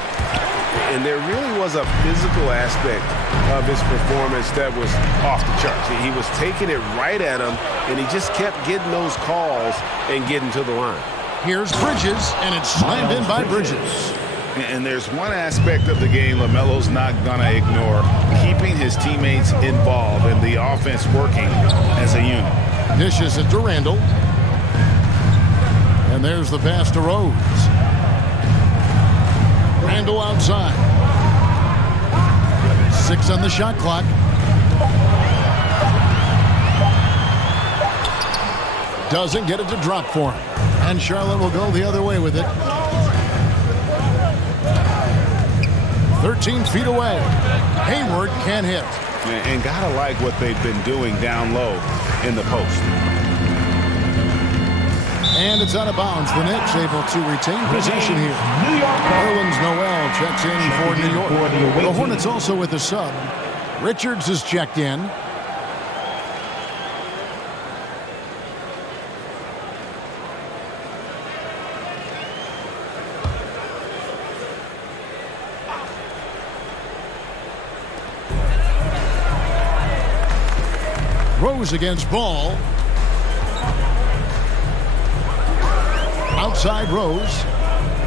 And there really was a physical aspect of his performance that was off the charts. He was taking it right at him, and he just kept getting those calls and getting to the line. Here's Bridges, and it's slammed in by Bridges. And there's one aspect of the game LaMelo's not going to ignore, keeping his teammates involved and the offense working as a unit. Dishes it to Randall. And there's the pass to Rose. Randall outside. 6 on the shot clock. Doesn't get it to drop for him. And Charlotte will go the other way with it. 13 feet away. Hayward can't hit. And gotta like what they've been doing down low in the post. And it's out of bounds. The Knicks able to retain possession here. Nerlens Noel checks in for New York. The Hornets also with a sub. Richards is checked in. Rose against Ball. Outside Rose.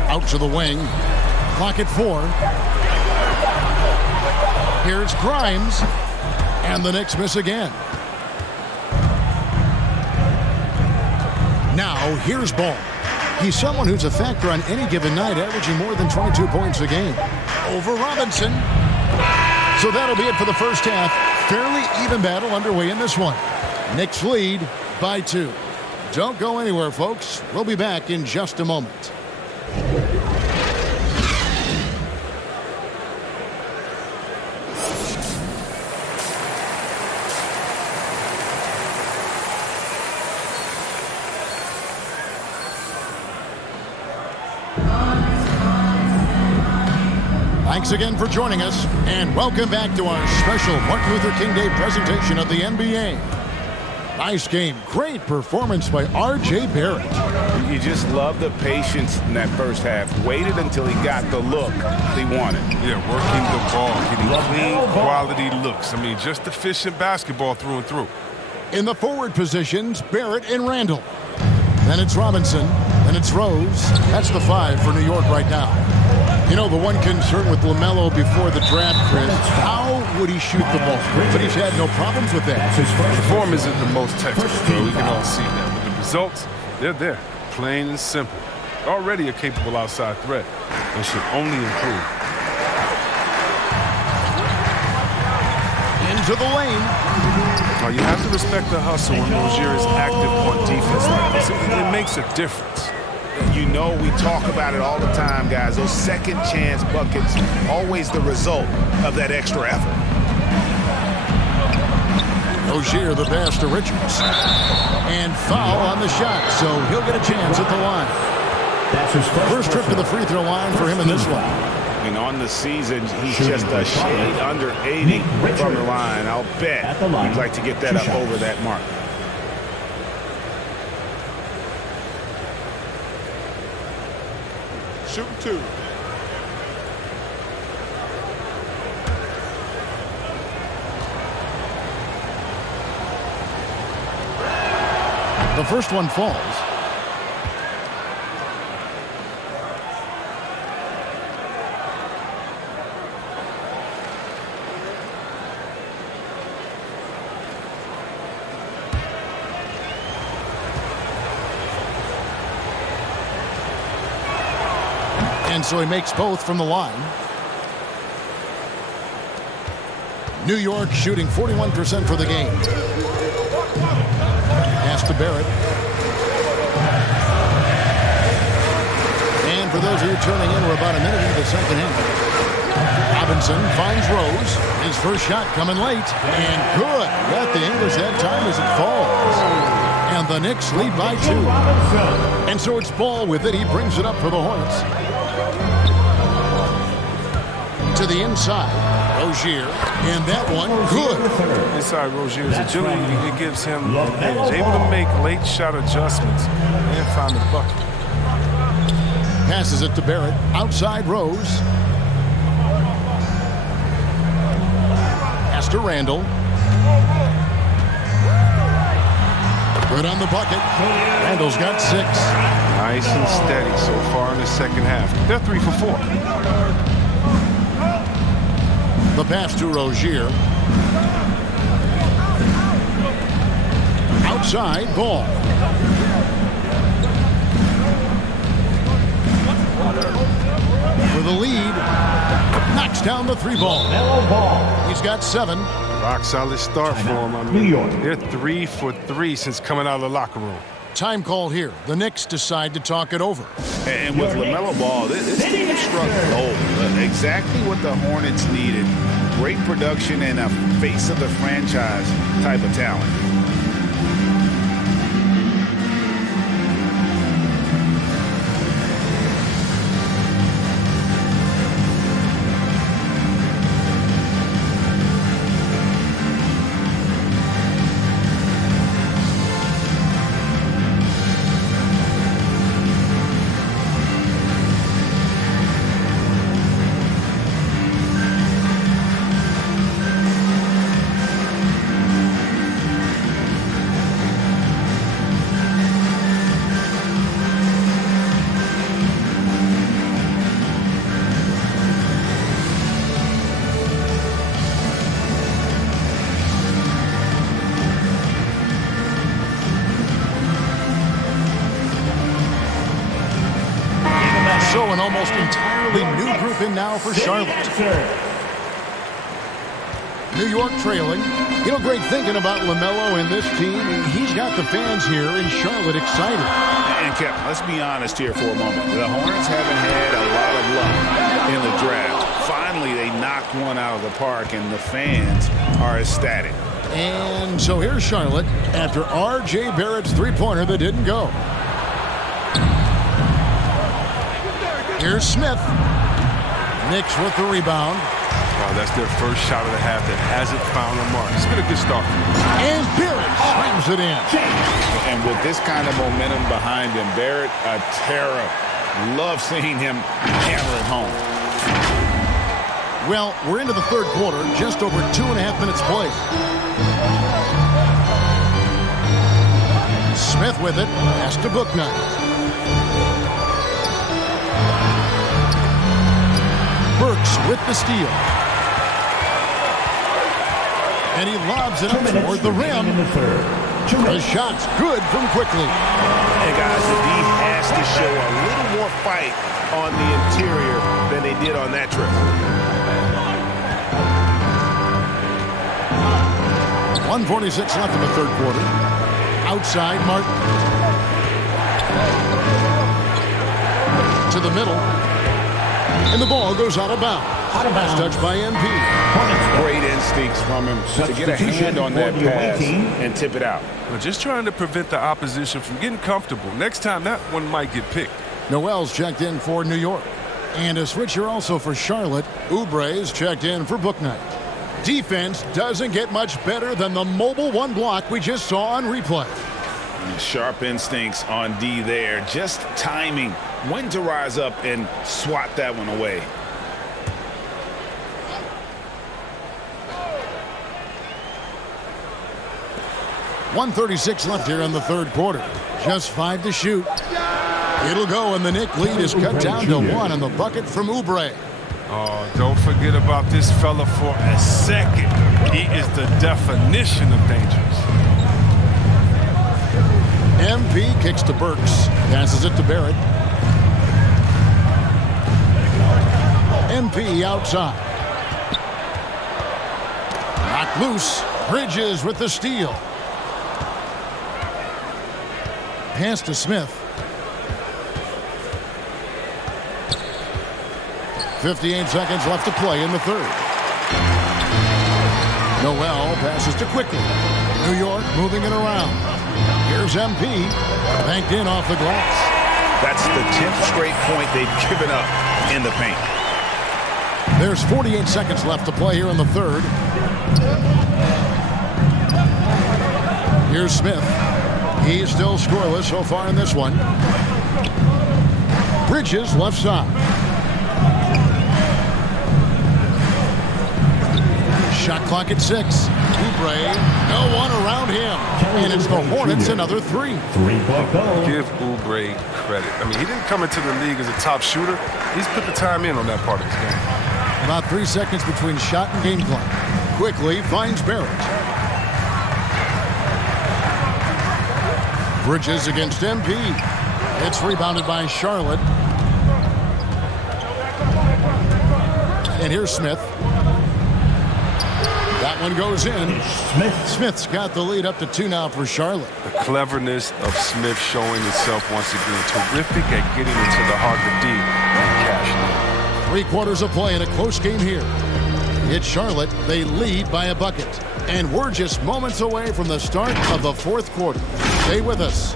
Out to the wing. Clock at 4. Here's Grimes. And the Knicks miss again. Now, here's Ball. He's someone who's a factor on any given night, averaging more than 22 points a game. Over Robinson. So that'll be it for the first half. Fairly even battle underway in this one. Knicks lead by 2. Don't go anywhere, folks. We'll be back in just a moment. Thanks again for joining us, and welcome back to our special Martin Luther King Day presentation of the NBA. Nice game. Great performance by R.J. Barrett. You just love the patience in that first half. Waited until he got the look he wanted. Yeah, working the ball, getting clean, quality looks. I mean, just efficient basketball through and through. In the forward positions, Barrett and Randall. Then it's Robinson. Then it's Rose. That's the 5 for New York right now. You know, the one concern with LaMelo before the draft, Chris, how would he shoot the ball? But he's had no problems with that. The form isn't the most technical, though. We can all see that. But the results, they're there. Plain and simple. Already a capable outside threat and should only improve. Into the lane. Now, you have to respect the hustle when Rozier is active on defense like this. It makes a difference. You know, we talk about it all the time, guys. Those second chance buckets, always the result of that extra effort. Rozier the pass to Richards. And foul on the shot, so he'll get a chance at the line. First trip to the free throw line for him in this one. And on the season, he's just a shade under 80 from the line. I'll bet he'd like to get that up over that mark. Shoot 2. The first one falls. And so he makes both from the line. New York shooting 41% for the game. Pass to Barrett. And for those of you turning in, we're about a minute into the second half. Robinson finds Rose. His first shot coming late. And good. Got the English that time as it falls. And the Knicks lead by 2. And so it's Ball with it. He brings it up for the Hornets. To the inside, Rozier, and that one good. Inside Rozier's agility, it gives him an edge. Able to make late shot adjustments and find the bucket. Passes it to Barrett, outside Rose. Pass to Randall. Good on the bucket. Randall's got 6. Nice and steady so far in the second half. They're 3 for 4. The pass to Rozier. Outside, Ball. For the lead. Knocks down the 3 ball. He's got 7. Rock solid start for him. I mean, they're 3 for 3 since coming out of the locker room. Time call here. The Knicks decide to talk it over. And with LaMelo Ball, this team struck gold. Exactly what the Hornets needed. Great production and a face of the franchise type of talent. So an almost entirely new group in now for Charlotte. New York trailing. You know, Greg, thinking about LaMelo and this team, he's got the fans here in Charlotte excited. And Kevin, let's be honest here for a moment. The Hornets haven't had a lot of luck in the draft. Finally, they knocked one out of the park, and the fans are ecstatic. And so here's Charlotte after R.J. Barrett's three-pointer that didn't go. Here's Smith. Knicks with the rebound. Wow, that's their first shot of the half that hasn't found a mark. It's been a good start. And Barrett slams it in. And with this kind of momentum behind him, Barrett, a terror. Love seeing him hammer it home. Well, we're into the third quarter, just over 2.5 minutes played. Smith with it, pass to Booknight. Burks with the steal. And he lobs it up toward the rim. The shot's good from quickly. And guys, the D has to show a little more fight on the interior than they did on that trip. 1:46 left in the third quarter. Outside, Martin. To the middle. And the ball goes out of bounds. Touched by MP. Great instincts from him to get a hand on that pass and tip it out. Well, just trying to prevent the opposition from getting comfortable. Next time, that one might get picked. Noel's checked in for New York. And a switcher also for Charlotte. Oubre's checked in for Booknight. Defense doesn't get much better than the mobile one block we just saw on replay. Sharp instincts on D there. Just timing when to rise up and swat that one away. .136 left here in the third quarter. Just 5 to shoot. It'll go, and the Knick lead is cut down to 1 on the bucket from Oubre. Oh, don't forget about this fella for a second. He is the definition of dangerous. MP kicks to Burks. Passes it to Barrett. MP outside. Knocked loose. Bridges with the steal. Pass to Smith. 58 seconds left to play in the third. Noel passes to Quickly. New York moving it around. Here's MP. Banked in off the glass. That's the 10th straight point they've given up in the paint. There's 48 seconds left to play here in the third. Here's Smith. He's still scoreless so far in this one. Bridges left side. Shot clock at 6. Oubre, no one around him. And it's the Hornets another 3. Give Oubre credit. I mean, he didn't come into the league as a top shooter. He's put the time in on that part of his game. About 3 seconds between shot and game clock. Quickly finds Barrett. Bridges against MP. It's rebounded by Charlotte. And here's Smith. That one goes in. Smith's got the lead up to 2 now for Charlotte. The cleverness of Smith showing itself once again. Terrific at getting into the heart of D and cashing. 3 quarters of play in a close game here. It's Charlotte. They lead by a bucket. And we're just moments away from the start of the fourth quarter. Stay with us.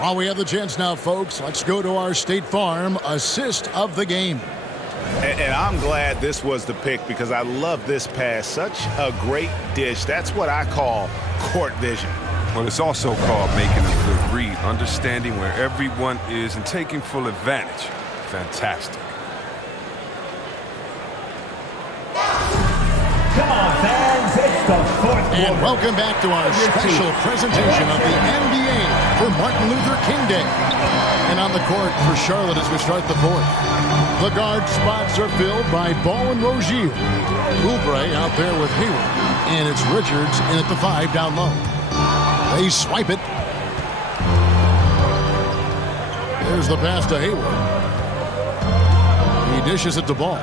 While we have the chance now, folks, let's go to our State Farm assist of the game. And I'm glad this was the pick because I love this pass. Such a great dish. That's what I call court vision. Well, it's also called making a good read, understanding where everyone is and taking full advantage. Fantastic. Come on, fans, it's the fourth quarter. And welcome back to our special presentation of the NBA for Martin Luther King Day. And on the court for Charlotte as we start the fourth. The guard spots are filled by Ball and Rozier. Oubre out there with Hayward. And it's Richards in at the 5 down low. They swipe it. There's the pass to Hayward. He dishes it to Ball.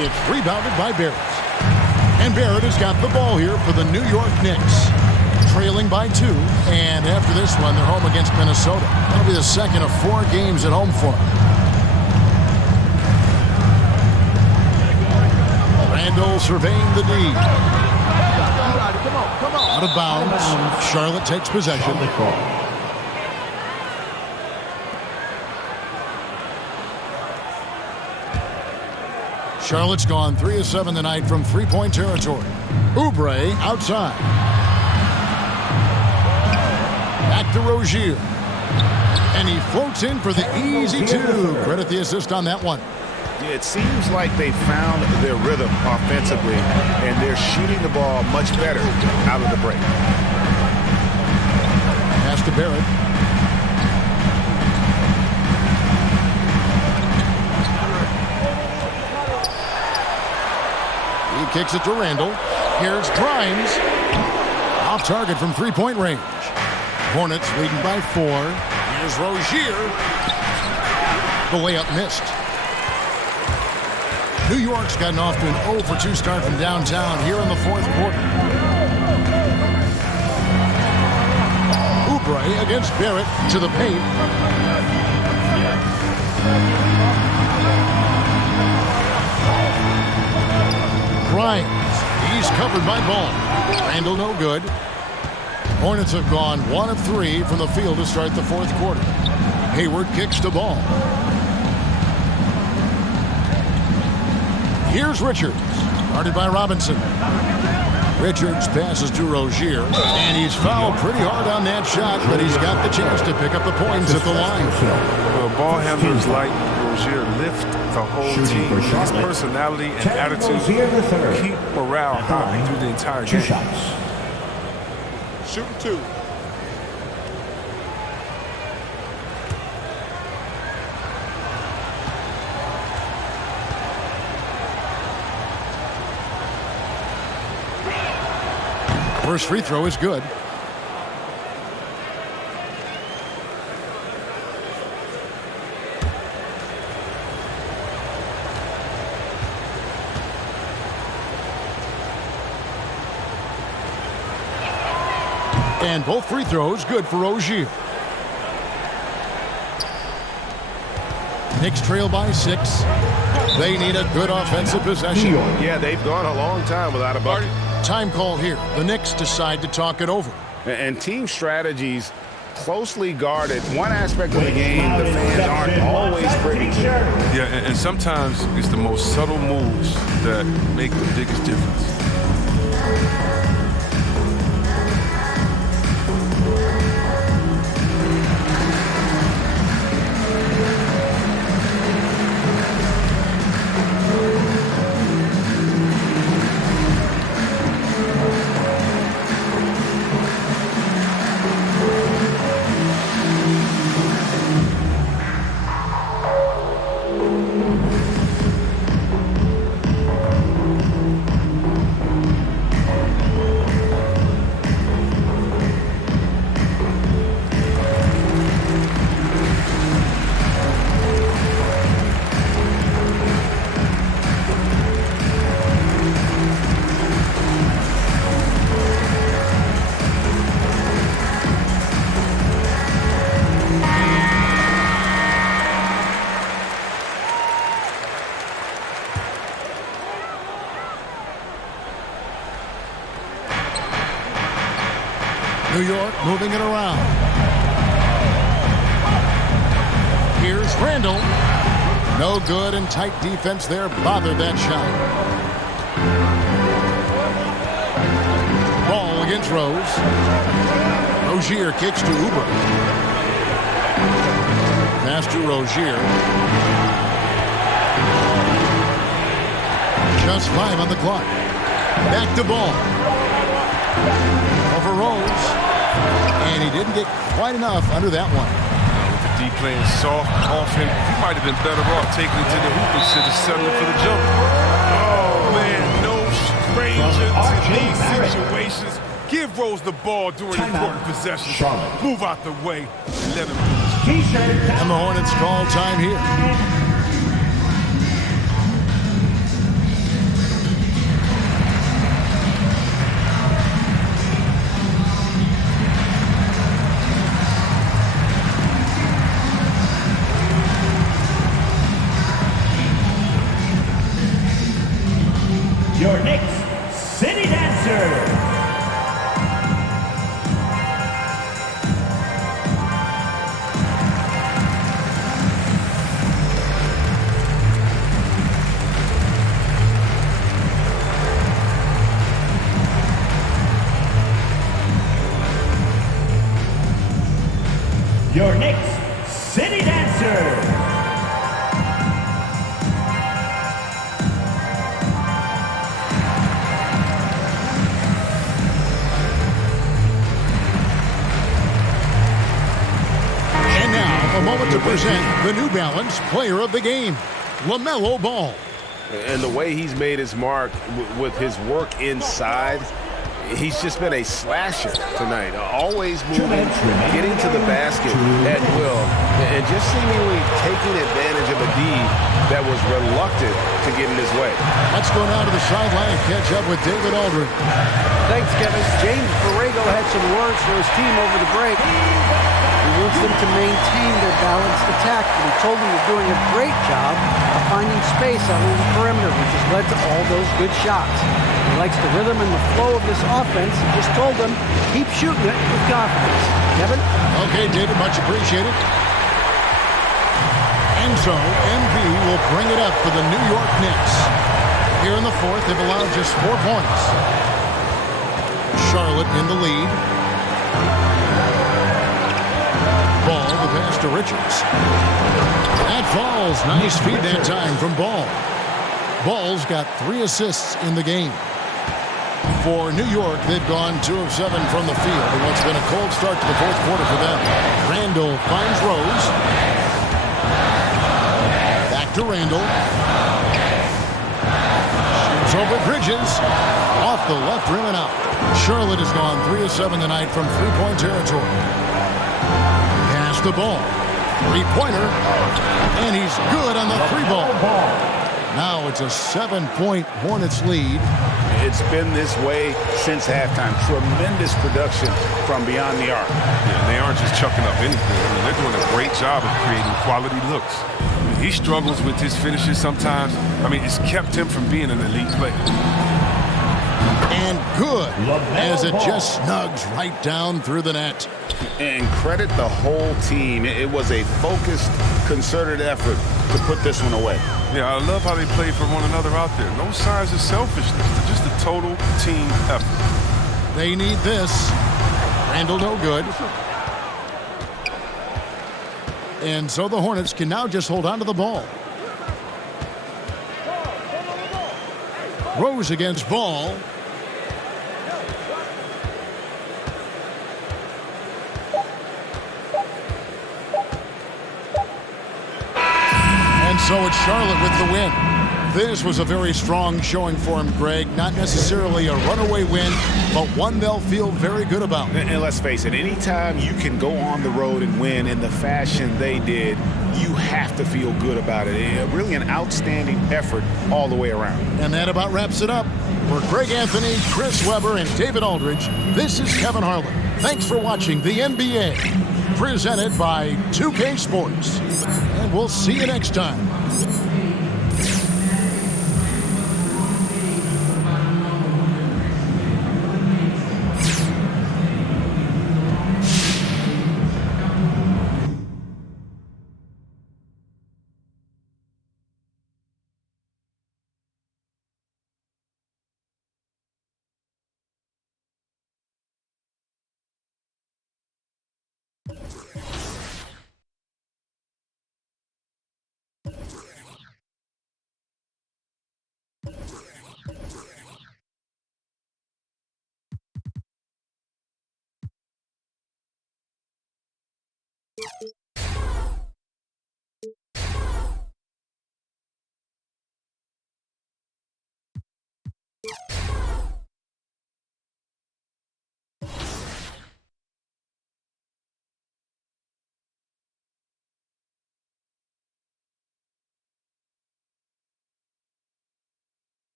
It's rebounded by Barrett. And Barrett has got the ball here for the New York Knicks. Trailing by 2. And after this one, they're home against Minnesota. That'll be the second of 4 games at home for them. Randall surveying the D. Out of bounds. Charlotte takes possession. Charlotte's gone 3 of 7 tonight from three-point territory. Oubre outside. Back to Rozier. And he floats in for the easy 2. Credit the assist on that one. Yeah, it seems like they found their rhythm offensively, and they're shooting the ball much better out of the break. Pass to Barrett. He kicks it to Randall. Here's Grimes. Off target from three-point range. Hornets leading by 4. Here's Rozier. The layup missed. New York's gotten off to an 0 for 2 start from downtown here in the fourth quarter. Oubre against Barrett to the paint. Grimes. He's covered by Ball. Randall no good. Hornets have gone 1 of 3 from the field to start the fourth quarter. Hayward kicks to Ball. Here's Richards, guarded by Robinson. Richards passes to Rozier, and he's fouled pretty hard on that shot, but he's got the chance to pick up the points at the line. Well, ball handlers like Rozier lift the whole team. His personality and attitude keep morale high through the entire game. Shooting 2. First free throw is good. And both free throws good for Rozier. Knicks trail by 6. They need a good offensive possession. Yeah, they've gone a long time without a bucket. Time call here. The Knicks decide to talk it over. And team strategies closely guarded. One aspect of the game, the fans aren't always pretty. Yeah, and sometimes it's the most subtle moves that make the biggest difference. New York moving it around. Here's Randall. No good, and tight defense there bothered that shot. Ball against Rose. Rozier kicks to Oubre. Pass to Rozier. Just 5 on the clock. Back to Ball. Over Rose. And he didn't get quite enough under that one. With the D playing soft off him, he might have been better off taking it to the hoop instead of settling for the jump. Oh, man, no stranger to these situations. Give Rose the ball during important possessions. Move out the way and let him do his job. And the Hornets call time here. Your Knicks City Dancer. Your Knicks City Dancer. And now, a moment to present the New Balance Player of the Game, LaMelo Ball. And the way he's made his mark with his work inside, he's just been a slasher tonight. Always moving, getting to the basket at will, and just seemingly taking advantage of a D that was reluctant to get in his way. Let's go now to the sideline and catch up with David Aldridge. Thanks, Kevin. James Borrego had some words for his team over the break. He wants them to maintain their balanced attack, and he told them they're doing a great job of finding space out on the perimeter, which has led to all those good shots. He likes the rhythm and the flow of this offense. He just told them, keep shooting it with confidence. Kevin? Okay, David, much appreciated. And so, MV will bring it up for the New York Knicks. Here in the fourth, they've allowed just 4 points. Charlotte in the lead. Ball, the pass to Richards. That falls. Nice feed that time from Ball. Ball's got 3 assists in the game. For New York, they've gone 2 of 7 from the field in what's been a cold start to the fourth quarter for them. Randall finds Rose. Back to Randall. Shoots over Bridges. Off the left rim and out. Charlotte has gone 3 of 7 tonight from three-point territory. Pass the ball. Three-pointer. And he's good on the 3-ball. Now it's a 7-point Hornets lead. It's been this way since halftime. Tremendous production from beyond the arc. Yeah, they aren't just chucking up anything. I mean, they're doing a great job of creating quality looks. I mean, he struggles with his finishes sometimes. I mean, it's kept him from being an elite player. And good, as it just snugs right down through the net. And credit the whole team. It was a focused, concerted effort to put this one away. Yeah, I love how they play for one another out there. No signs of selfishness. They're just a total team effort. They need this. Randall no good. And so the Hornets can now just hold on to the ball. Rose against Ball. And so it's Charlotte with the win. This was a very strong showing for him, Greg. Not necessarily a runaway win, but one they'll feel very good about. And let's face it, anytime you can go on the road and win in the fashion they did, you have to feel good about it. Really an outstanding effort all the way around. And that about wraps it up. For Greg Anthony, Chris Webber, and David Aldridge, this is Kevin Harlan. Thanks for watching the NBA, presented by 2K Sports. And we'll see you next time.